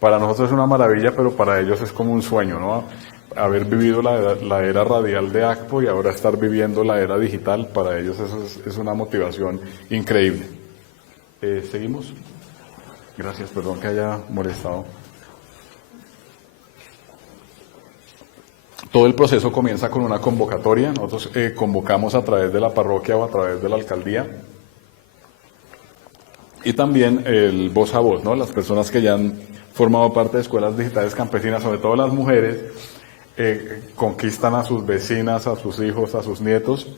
para nosotros es una maravilla, pero para ellos es como un sueño, ¿no? Haber vivido la era radial de ACPO y ahora estar viviendo la era digital, para ellos eso es una motivación increíble. ¿Seguimos? Gracias, perdón que haya molestado. Todo el proceso comienza con una convocatoria. Nosotros convocamos a través de la parroquia o a través de la alcaldía. Y también el voz a voz, ¿no? Las personas que ya han formado parte de escuelas digitales campesinas, sobre todo las mujeres, conquistan a sus vecinas, a sus hijos, a sus nietos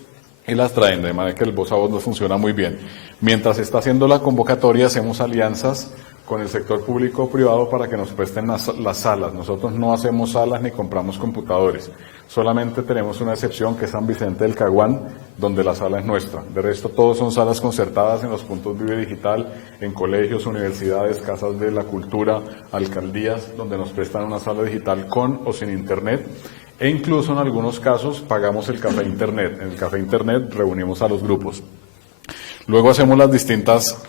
y las traen, de manera que el voz a voz nos funciona muy bien. Mientras se está haciendo la convocatoria, hacemos alianzas con el sector público o privado para que nos presten las salas. Nosotros no hacemos salas ni compramos computadores. Solamente tenemos una excepción que es San Vicente del Caguán, donde la sala es nuestra. De resto, todos son salas concertadas en los puntos Vive Digital, en colegios, universidades, casas de la cultura, alcaldías, donde nos prestan una sala digital con o sin internet. E incluso en algunos casos pagamos el café internet. En el café internet reunimos a los grupos. Luego hacemos las distintas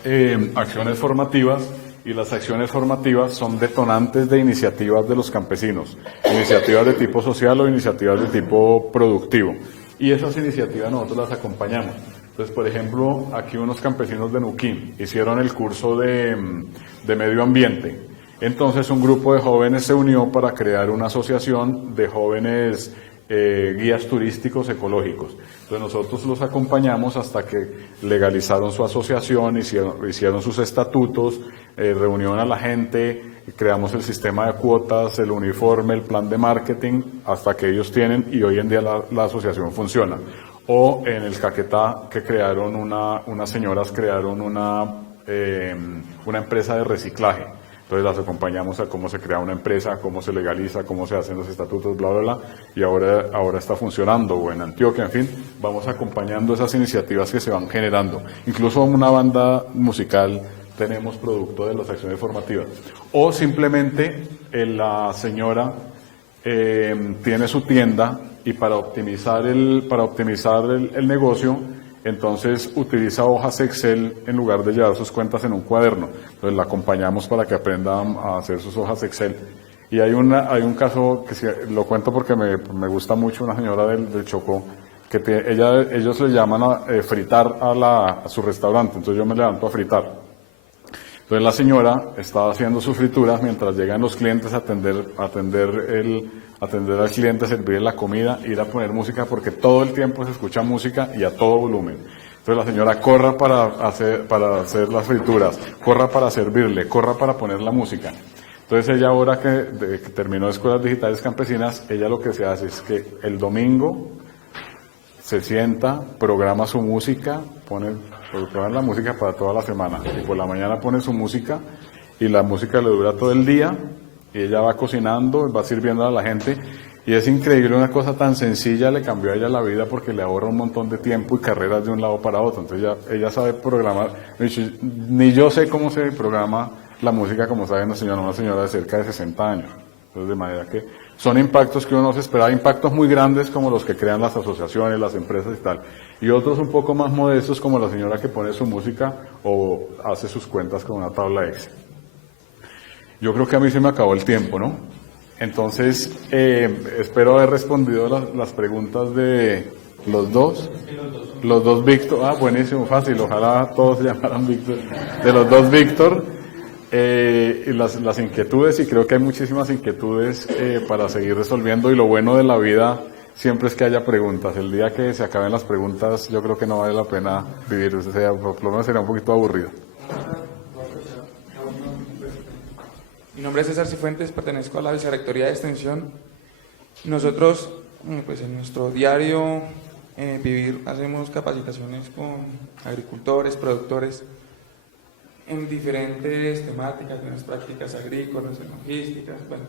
acciones formativas. Y las acciones formativas son detonantes de iniciativas de los campesinos, iniciativas de tipo social o iniciativas de tipo productivo. Y esas iniciativas nosotros las acompañamos. Entonces, por ejemplo, aquí unos campesinos de Nuquín hicieron el curso de medio ambiente. Entonces, un grupo de jóvenes se unió para crear una asociación de jóvenes guías turísticos ecológicos. Entonces nosotros los acompañamos hasta que legalizaron su asociación, hicieron sus estatutos, reunieron a la gente, creamos el sistema de cuotas, el uniforme, el plan de marketing, hasta que ellos tienen, y hoy en día la asociación funciona. O en el Caquetá, que crearon unas señoras crearon una empresa de reciclaje. Entonces las acompañamos a cómo se crea una empresa, cómo se legaliza, cómo se hacen los estatutos, bla, bla, bla, y ahora está funcionando, o en Antioquia, en fin, vamos acompañando esas iniciativas que se van generando. Incluso una banda musical tenemos producto de las acciones formativas. O simplemente la señora tiene su tienda y para optimizar el negocio, entonces utiliza hojas Excel en lugar de llevar sus cuentas en un cuaderno. Entonces la acompañamos para que aprendan a hacer sus hojas Excel. Y hay un caso que lo cuento porque me gusta mucho, una señora del Chocó, que ellos le llaman a fritar a su restaurante, entonces yo me levanto a fritar. Entonces la señora está haciendo sus frituras mientras llegan los clientes a atender al cliente, servirle la comida, ir a poner música, porque todo el tiempo se escucha música y a todo volumen. Entonces la señora corra para hacer las frituras, corra para servirle, corra para poner la música. Entonces ella, ahora que terminó Escuelas Digitales Campesinas, ella lo que se hace es que el domingo se sienta, programa su música, programa la música para toda la semana, y por la mañana pone su música y la música le dura todo el día. Y ella va cocinando, va sirviendo a la gente, y es increíble, una cosa tan sencilla le cambió a ella la vida porque le ahorra un montón de tiempo y carreras de un lado para otro. Entonces ella sabe programar, ni yo sé cómo se programa la música como sabe una señora de cerca de 60 años. Entonces, de manera que son impactos que uno no se esperaba, impactos muy grandes como los que crean las asociaciones, las empresas y tal, y otros un poco más modestos como la señora que pone su música o hace sus cuentas con una tabla Excel. Yo creo que a mí se me acabó el tiempo, ¿no? Entonces, espero haber respondido las preguntas de los dos. Los dos Víctor. Ah, buenísimo, fácil. Ojalá todos se llamaran Víctor. De los dos Víctor. Y las inquietudes, y creo que hay muchísimas inquietudes para seguir resolviendo. Y lo bueno de la vida siempre es que haya preguntas. El día que se acaben las preguntas, yo creo que no vale la pena vivir. O sea, por lo menos sería un poquito aburrido. Mi nombre es César Cifuentes, pertenezco a la Vicerrectoría de Extensión. Nosotros, pues en nuestro diario vivir, hacemos capacitaciones con agricultores, productores, en diferentes temáticas, en las prácticas agrícolas, en logísticas, bueno.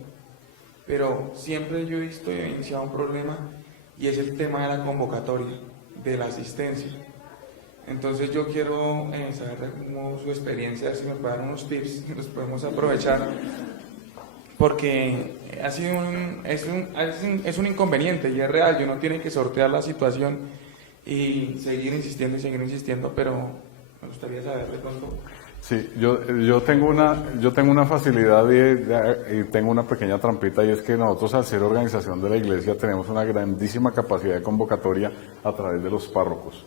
Pero siempre yo he visto y evidenciado un problema, y es el tema de la convocatoria, de la asistencia. Entonces yo quiero saber cómo su experiencia, si me puede dar unos tips que los podemos aprovechar, porque es un inconveniente y es real, y uno tiene que sortear la situación y seguir insistiendo, pero me gustaría saber de pronto. Sí, yo tengo una facilidad y tengo una pequeña trampita, y es que nosotros, al ser organización de la iglesia, tenemos una grandísima capacidad de convocatoria a través de los párrocos.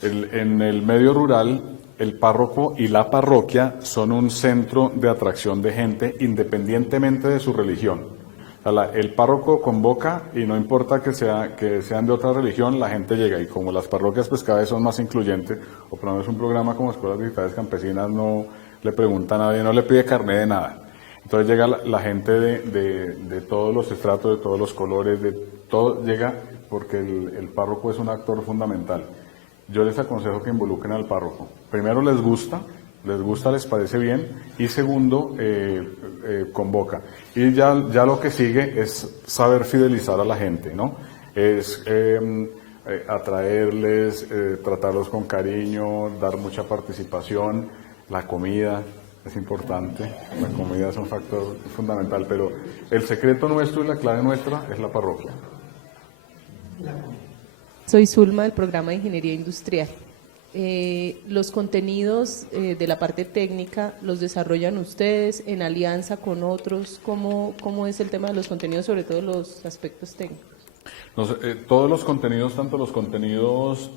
En el medio rural, el párroco y la parroquia son un centro de atracción de gente independientemente de su religión. O sea, el párroco convoca y no importa que sean de otra religión, la gente llega. Y como las parroquias pues cada vez son más incluyentes, o por lo menos un programa como Escuelas Digitales Campesinas no le pregunta a nadie, no le pide carné de nada. Entonces llega la gente de todos los estratos, de todos los colores, de todo llega, porque el párroco es un actor fundamental. Yo les aconsejo que involucren al párroco. Primero, les gusta, les parece bien, y segundo, convoca. Y ya lo que sigue es saber fidelizar a la gente, ¿no? Es atraerles, tratarlos con cariño, dar mucha participación. La comida es importante, la comida es un factor fundamental, pero el secreto nuestro y la clave nuestra es la parroquia. Soy Zulma del programa de Ingeniería Industrial. Los contenidos de la parte técnica los desarrollan ustedes en alianza con otros. ¿Cómo es el tema de los contenidos, sobre todo los aspectos técnicos? Todos los contenidos, tanto los contenidos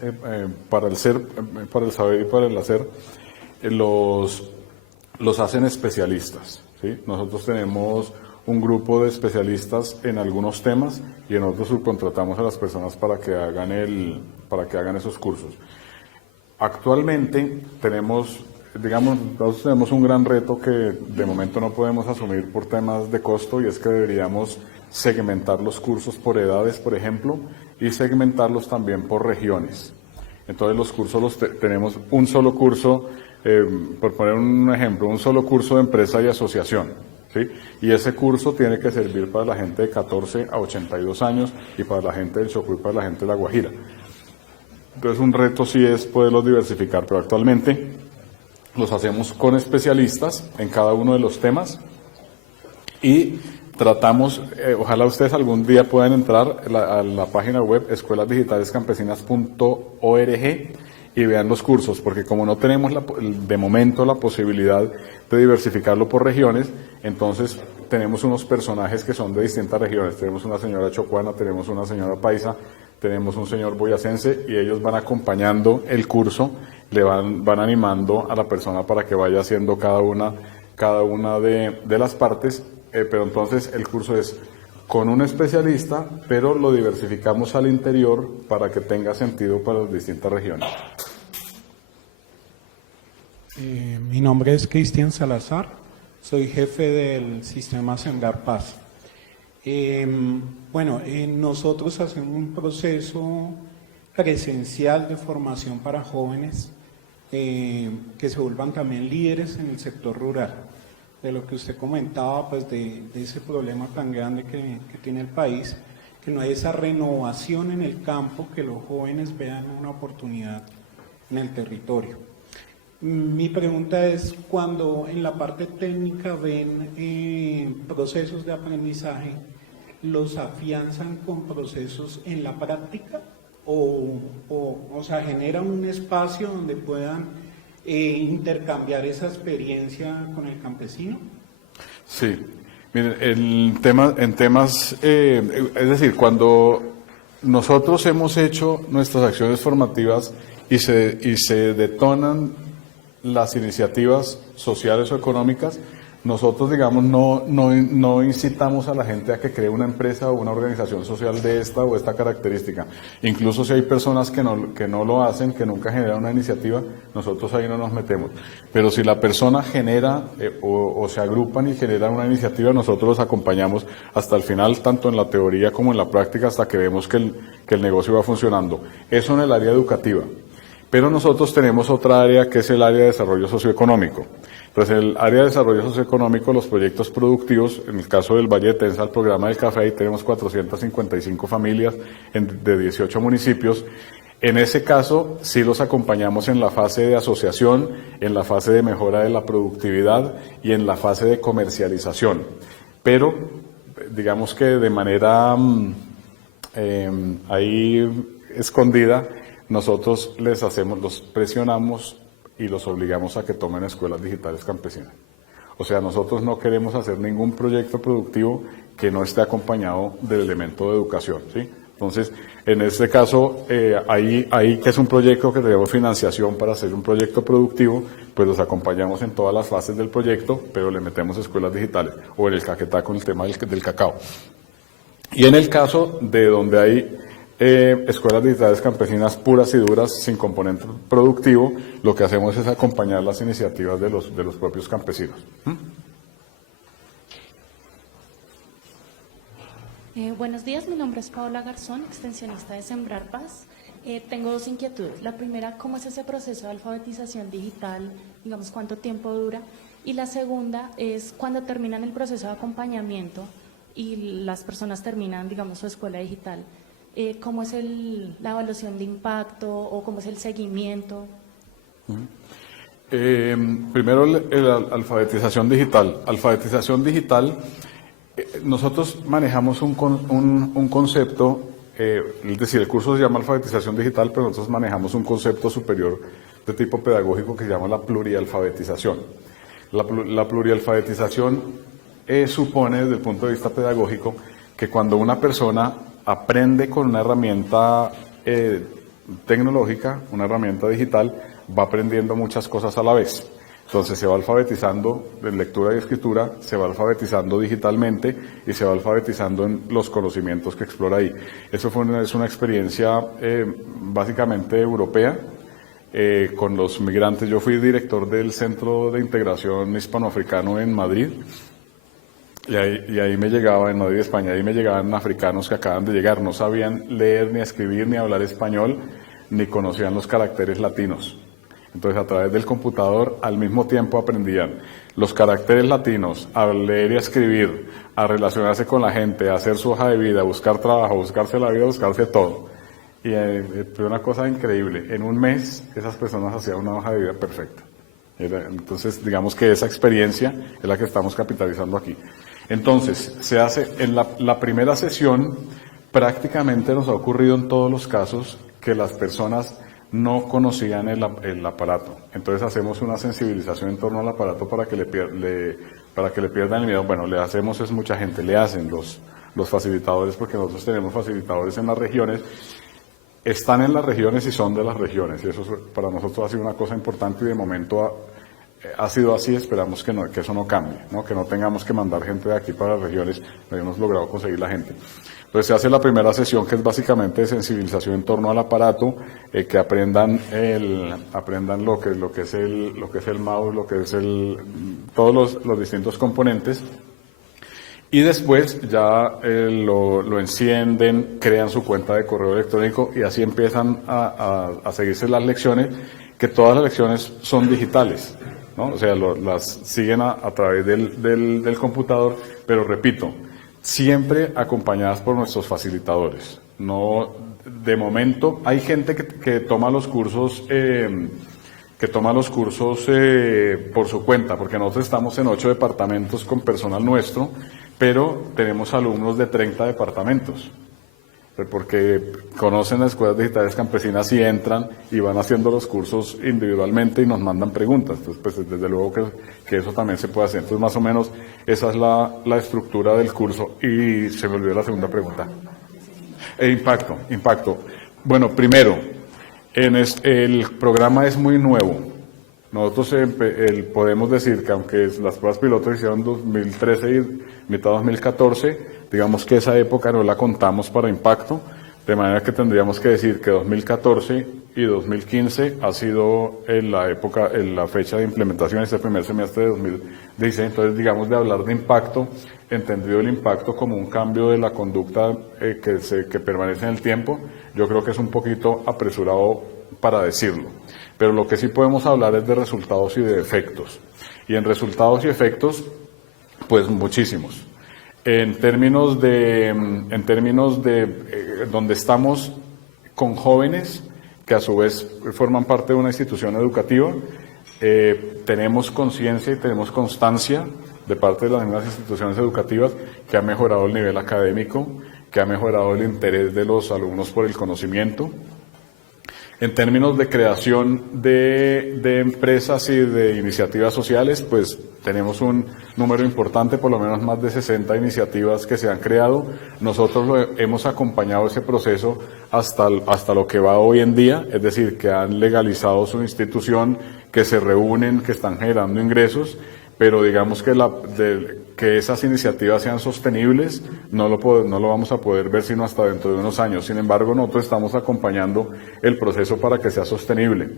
para el ser, para el saber y para el hacer, los hacen especialistas, ¿sí? Nosotros tenemos un grupo de especialistas en algunos temas, y en otros subcontratamos a las personas para que hagan esos cursos. Actualmente nosotros tenemos un gran reto que de momento no podemos asumir por temas de costo, y es que deberíamos segmentar los cursos por edades, por ejemplo, y segmentarlos también por regiones. Entonces los cursos tenemos un solo curso, por poner un ejemplo, un solo curso de empresa y asociación, ¿sí? Y ese curso tiene que servir para la gente de 14 a 82 años, y para la gente del Chocó y para la gente de La Guajira. Entonces un reto sí es poderlos diversificar, pero actualmente los hacemos con especialistas en cada uno de los temas, y tratamos, ojalá ustedes algún día puedan entrar a la página web escuelasdigitalescampesinas.org y vean los cursos, porque como no tenemos de momento la posibilidad de diversificarlo por regiones, entonces tenemos unos personajes que son de distintas regiones. Tenemos una señora chocuana, tenemos una señora paisa, tenemos un señor boyacense, y ellos van acompañando el curso, le van animando a la persona para que vaya haciendo cada una de las partes, pero entonces el curso es con un especialista, pero lo diversificamos al interior para que tenga sentido para las distintas regiones. Mi nombre es Cristian Salazar, soy jefe del sistema Sembrar Paz. Nosotros hacemos un proceso presencial de formación para jóvenes que se vuelvan también líderes en el sector rural. De lo que usted comentaba, pues de ese problema tan grande que tiene el país, que no hay esa renovación en el campo, que los jóvenes vean una oportunidad en el territorio. Mi pregunta es, cuando en la parte técnica ven procesos de aprendizaje, ¿los afianzan con procesos en la práctica? O sea, ¿generan un espacio donde puedan intercambiar esa experiencia con el campesino? Sí, miren, en temas, es decir, cuando nosotros hemos hecho nuestras acciones formativas y se detonan las iniciativas sociales o económicas, nosotros, digamos, no incitamos a la gente a que cree una empresa o una organización social de esta o esta característica. Incluso si hay personas que no lo hacen, que nunca generan una iniciativa, nosotros ahí no nos metemos. Pero si la persona genera o se agrupan y generan una iniciativa, nosotros los acompañamos hasta el final, tanto en la teoría como en la práctica, hasta que vemos que el negocio va funcionando. Eso en el área educativa. Pero nosotros tenemos otra área que es el área de desarrollo socioeconómico. Entonces, en el área de desarrollo socioeconómico, los proyectos productivos, en el caso del Valle de Tenza, el programa del café, ahí tenemos 455 familias de 18 municipios. En ese caso, sí los acompañamos en la fase de asociación, en la fase de mejora de la productividad y en la fase de comercialización. Pero, digamos que de manera ahí escondida, nosotros los presionamos y los obligamos a que tomen escuelas digitales campesinas. O sea, nosotros no queremos hacer ningún proyecto productivo que no esté acompañado del elemento de educación, ¿sí? Entonces, en este caso, ahí que es un proyecto que tenemos financiación para hacer un proyecto productivo, pues los acompañamos en todas las fases del proyecto, pero le metemos escuelas digitales, o en el Caquetá con el tema del cacao. Y en el caso de donde hay escuelas digitales campesinas puras y duras, sin componente productivo, lo que hacemos es acompañar las iniciativas de los propios campesinos. Buenos días, mi nombre es Paola Garzón, extensionista de Sembrar Paz. Tengo dos inquietudes. La primera, ¿cómo es ese proceso de alfabetización digital? Digamos, ¿cuánto tiempo dura? Y la segunda es, cuando terminan el proceso de acompañamiento y las personas terminan, digamos, su escuela digital, ¿cómo es la evaluación de impacto o cómo es el seguimiento? Primero, la alfabetización digital. Alfabetización digital, nosotros manejamos un concepto, es decir, el curso se llama alfabetización digital, pero nosotros manejamos un concepto superior de tipo pedagógico que se llama la plurialfabetización. La plurialfabetización supone, desde el punto de vista pedagógico, que cuando una persona aprende con una herramienta tecnológica, una herramienta digital, va aprendiendo muchas cosas a la vez. Entonces se va alfabetizando en lectura y escritura, se va alfabetizando digitalmente y se va alfabetizando en los conocimientos que explora ahí. Eso es una experiencia básicamente europea con los migrantes. Yo fui director del Centro de Integración Hispanoafricano en Madrid. Y ahí me llegaba, en Madrid, España, ahí me llegaban africanos que acaban de llegar, no sabían leer, ni escribir, ni hablar español, ni conocían los caracteres latinos. Entonces, a través del computador, al mismo tiempo aprendían los caracteres latinos, a leer y a escribir, a relacionarse con la gente, a hacer su hoja de vida, a buscar trabajo, a buscarse la vida, a buscarse todo. Y fue una cosa increíble. En un mes, esas personas hacían una hoja de vida perfecta. Entonces, digamos que esa experiencia es la que estamos capitalizando aquí. Entonces, se hace en la primera sesión, prácticamente nos ha ocurrido en todos los casos que las personas no conocían el aparato. Entonces hacemos una sensibilización en torno al aparato para que le pierdan el miedo. Bueno, le hacemos es mucha gente, le hacen los facilitadores, porque nosotros tenemos facilitadores en las regiones. Están en las regiones y son de las regiones, y eso para nosotros ha sido una cosa importante y de momento ha sido así. Esperamos que eso no cambie, ¿no? Que no tengamos que mandar gente de aquí para las regiones, no hemos logrado conseguir la gente. Entonces se hace la primera sesión, que es básicamente de sensibilización en torno al aparato, que aprendan lo que es el mouse, lo que es todos los distintos componentes. Y después ya lo encienden, crean su cuenta de correo electrónico y así empiezan a seguirse las lecciones, que todas las lecciones son digitales, ¿no? O sea, las siguen a través del computador, pero repito, siempre acompañadas por nuestros facilitadores. No, de momento, hay gente que toma los cursos por su cuenta, porque nosotros estamos en 8 departamentos con personal nuestro, pero tenemos alumnos de 30 departamentos, porque conocen las escuelas digitales campesinas y entran y van haciendo los cursos individualmente y nos mandan preguntas. Entonces, pues desde luego que eso también se puede hacer. Entonces, más o menos, esa es la estructura del curso. Y se me olvidó la segunda pregunta. Impacto. Bueno, primero, el programa es muy nuevo. Nosotros podemos decir que aunque las pruebas piloto se hicieron en 2013 y mitad de 2014, digamos que esa época no la contamos para impacto, de manera que tendríamos que decir que 2014 y 2015 ha sido la fecha de implementación, este primer semestre de 2016. Entonces, digamos, de hablar de impacto, entendido el impacto como un cambio de la conducta que permanece en el tiempo, yo creo que es un poquito apresurado para decirlo. Pero lo que sí podemos hablar es de resultados y de efectos. Y en resultados y efectos, pues muchísimos. En términos de donde estamos con jóvenes que a su vez forman parte de una institución educativa, tenemos conciencia y tenemos constancia de parte de las mismas instituciones educativas que ha mejorado el nivel académico, que ha mejorado el interés de los alumnos por el conocimiento. En términos de creación de empresas y de iniciativas sociales, pues tenemos un número importante, por lo menos más de 60 iniciativas que se han creado. Nosotros hemos acompañado ese proceso hasta lo que va hoy en día, es decir, que han legalizado su institución, que se reúnen, que están generando ingresos, pero digamos que esas iniciativas sean sostenibles, no lo vamos a poder ver sino hasta dentro de unos años. Sin embargo, nosotros estamos acompañando el proceso para que sea sostenible.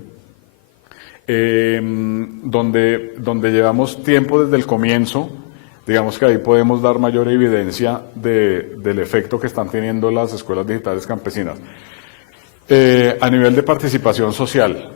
Donde llevamos tiempo desde el comienzo, digamos que ahí podemos dar mayor evidencia del efecto que están teniendo las escuelas digitales campesinas. A nivel de participación social,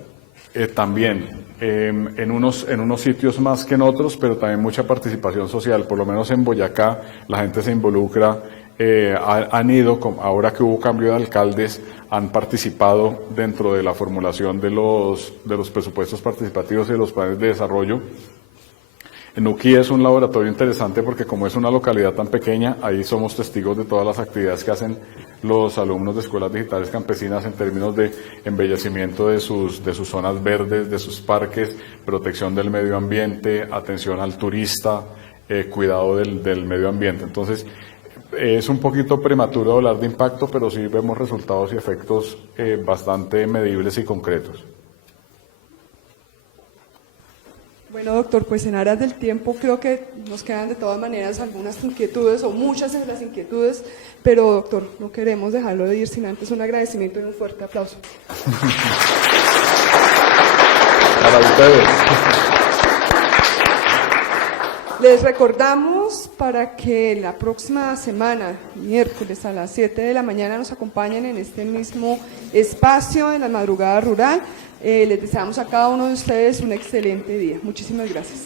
también. En unos sitios más que en otros, pero también mucha participación social, por lo menos en Boyacá la gente se involucra, han ido, ahora que hubo cambio de alcaldes, han participado dentro de la formulación de los presupuestos participativos y de los planes de desarrollo. En Uquí es un laboratorio interesante porque como es una localidad tan pequeña, ahí somos testigos de todas las actividades que hacen los alumnos de escuelas digitales campesinas en términos de embellecimiento de sus zonas verdes, de sus parques, protección del medio ambiente, atención al turista, cuidado del medio ambiente. Entonces, es un poquito prematuro hablar de impacto, pero sí vemos resultados y efectos bastante medibles y concretos. Bueno, doctor, pues en aras del tiempo creo que nos quedan de todas maneras algunas inquietudes o muchas de las inquietudes, pero doctor, no queremos dejarlo de ir sin antes un agradecimiento y un fuerte aplauso. Para ustedes. Les recordamos para que la próxima semana, miércoles a las 7 de la mañana, nos acompañen en este mismo espacio en la madrugada rural. Les deseamos a cada uno de ustedes un excelente día. Muchísimas gracias.